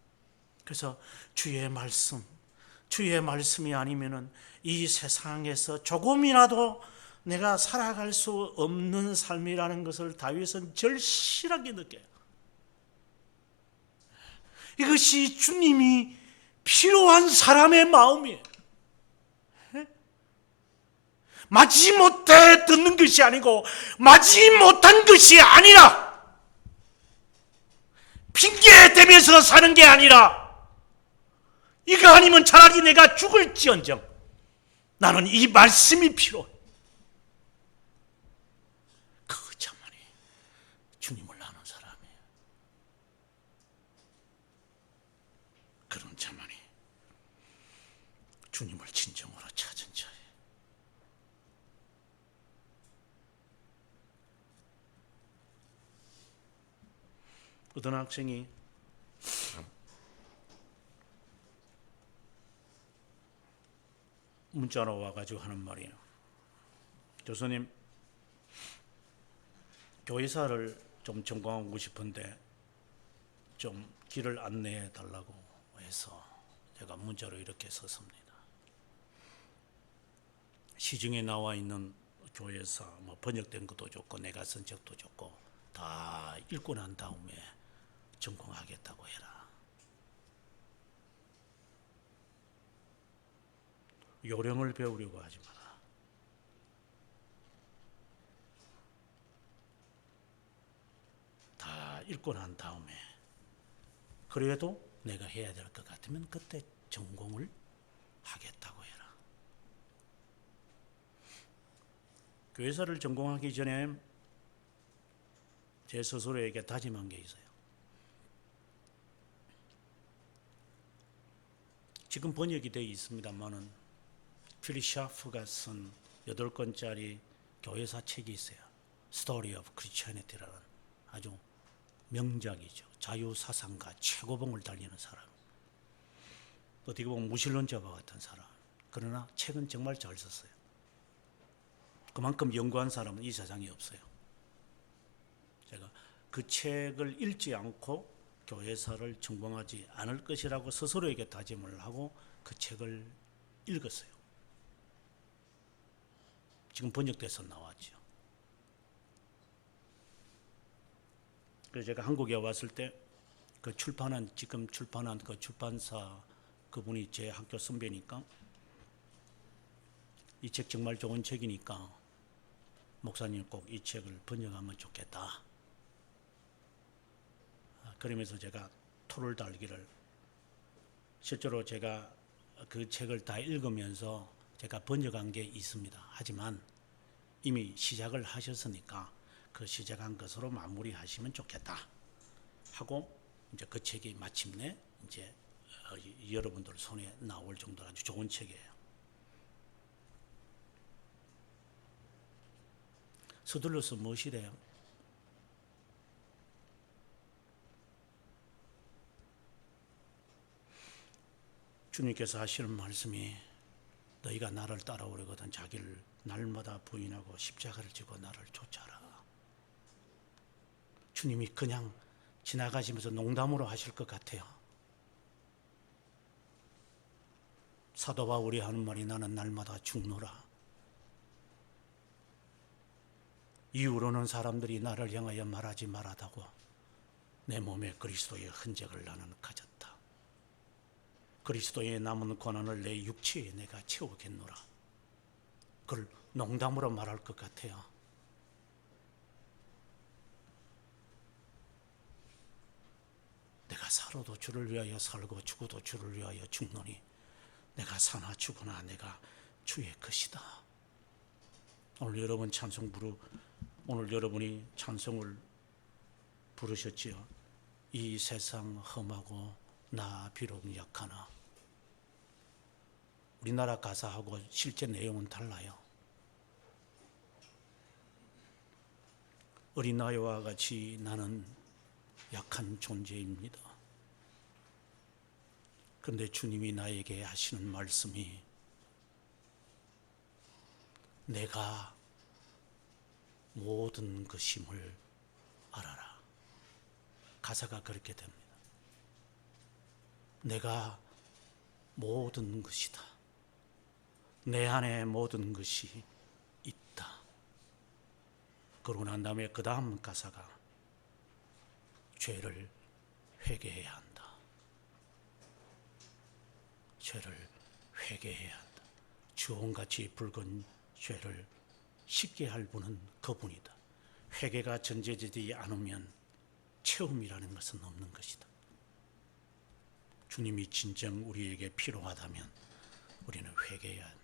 그래서 주의 말씀이 아니면은 이 세상에서 조금이라도 내가 살아갈 수 없는 삶이라는 것을 다윗은 절실하게 느껴요. 이것이 주님이 필요한 사람의 마음이에요. 마지못해 듣는 것이 아니고 마지못한 것이 아니라 핑계 대면서 사는 게 아니라 이거 아니면 차라리 내가 죽을지언정 나는 이 말씀이 필요해. 그 자만이 주님을 아는 사람이에요. 그런 자만이 주님을 진정으로 찾은 자예요. 어떤 학생이 문자로 와가지고 하는 말이에요. 교수님, 교회사를 좀 전공하고 싶은데 좀 길을 안내해 달라고 해서 제가 문자로 이렇게 썼습니다. 시중에 나와 있는 교회사 뭐 번역된 것도 좋고 내가 쓴 책도 좋고 다 읽고 난 다음에 전공하겠다고 해라. 요령을 배우려고 하지 마라. 다 읽고 난 다음에 그래도 내가 해야 될 것 같으면 그때 전공을 하겠다고 해라. 교회사를 전공하기 전에 제 스스로에게 다짐한 게 있어요. 지금 번역이 되어 있습니다만은 필립 샤프가 쓴 8권짜리 교회사 책이 있어요. Story of Christianity라는 아주 명작이죠. 자유사상가 최고봉을 달리는 사람. 어떻게 보면 무신론자와 같은 사람. 그러나 책은 정말 잘 썼어요. 그만큼 연구한 사람은 이 세상에 없어요. 제가 그 책을 읽지 않고 교회사를 전공하지 않을 것이라고 스스로에게 다짐을 하고 그 책을 읽었어요. 지금 번역돼서 나왔죠. 그래서 제가 한국에 왔을 때 그 지금 출판한 그 출판사 그분이 제 학교 선배니까 이 책 정말 좋은 책이니까 목사님 꼭 이 책을 번역하면 좋겠다. 그러면서 제가 토를 달기를 실제로 제가 그 책을 다 읽으면서 제가 번역한 게 있습니다. 하지만 이미 시작을 하셨으니까 그 시작한 것으로 마무리하시면 좋겠다 하고 이제 그 책이 마침내 이제 여러분들 손에 나올 정도로 아주 좋은 책이에요. 서둘러서 무엇이래요? 주님께서 하시는 말씀이 너희가 나를 따라오려거든 자기를 날마다 부인하고 십자가를 지고 나를 쫓아라. 주님이 그냥 지나가시면서 농담으로 하실 것 같아요. 사도 바울이 하는 말이 나는 날마다 죽노라. 이후로는 사람들이 나를 향하여 말하지 말하다고 내 몸에 그리스도의 흔적을 나는 가졌다. 그리스도의 남은 고난을 내 육체에 내가 채우겠노라. 그걸 농담으로 말할 것 같아요. 내가 살아도 주를 위하여 살고 죽어도 주를 위하여 죽노니 내가 사나 죽으나 내가 주의 것이다. 오늘 여러분이 찬송을 부르셨지요. 이 세상 험하고 나 비록 약하나. 우리나라 가사하고 실제 내용은 달라요. 어린아이와 같이 나는 약한 존재입니다. 그런데 주님이 나에게 하시는 말씀이 내가 모든 것임을 알아라. 가사가 그렇게 됩니다. 내가 모든 것이다. 내 안에 모든 것이 있다. 그러고 난 다음에 그 다음 가사가 죄를 회개해야 한다. 죄를 회개해야 한다. 주홍같이 붉은 죄를 쉽게 할 분은 그분이다. 회개가 전제되지 않으면 체험이라는 것은 없는 것이다. 주님이 진정 우리에게 필요하다면 우리는 회개해야 한다.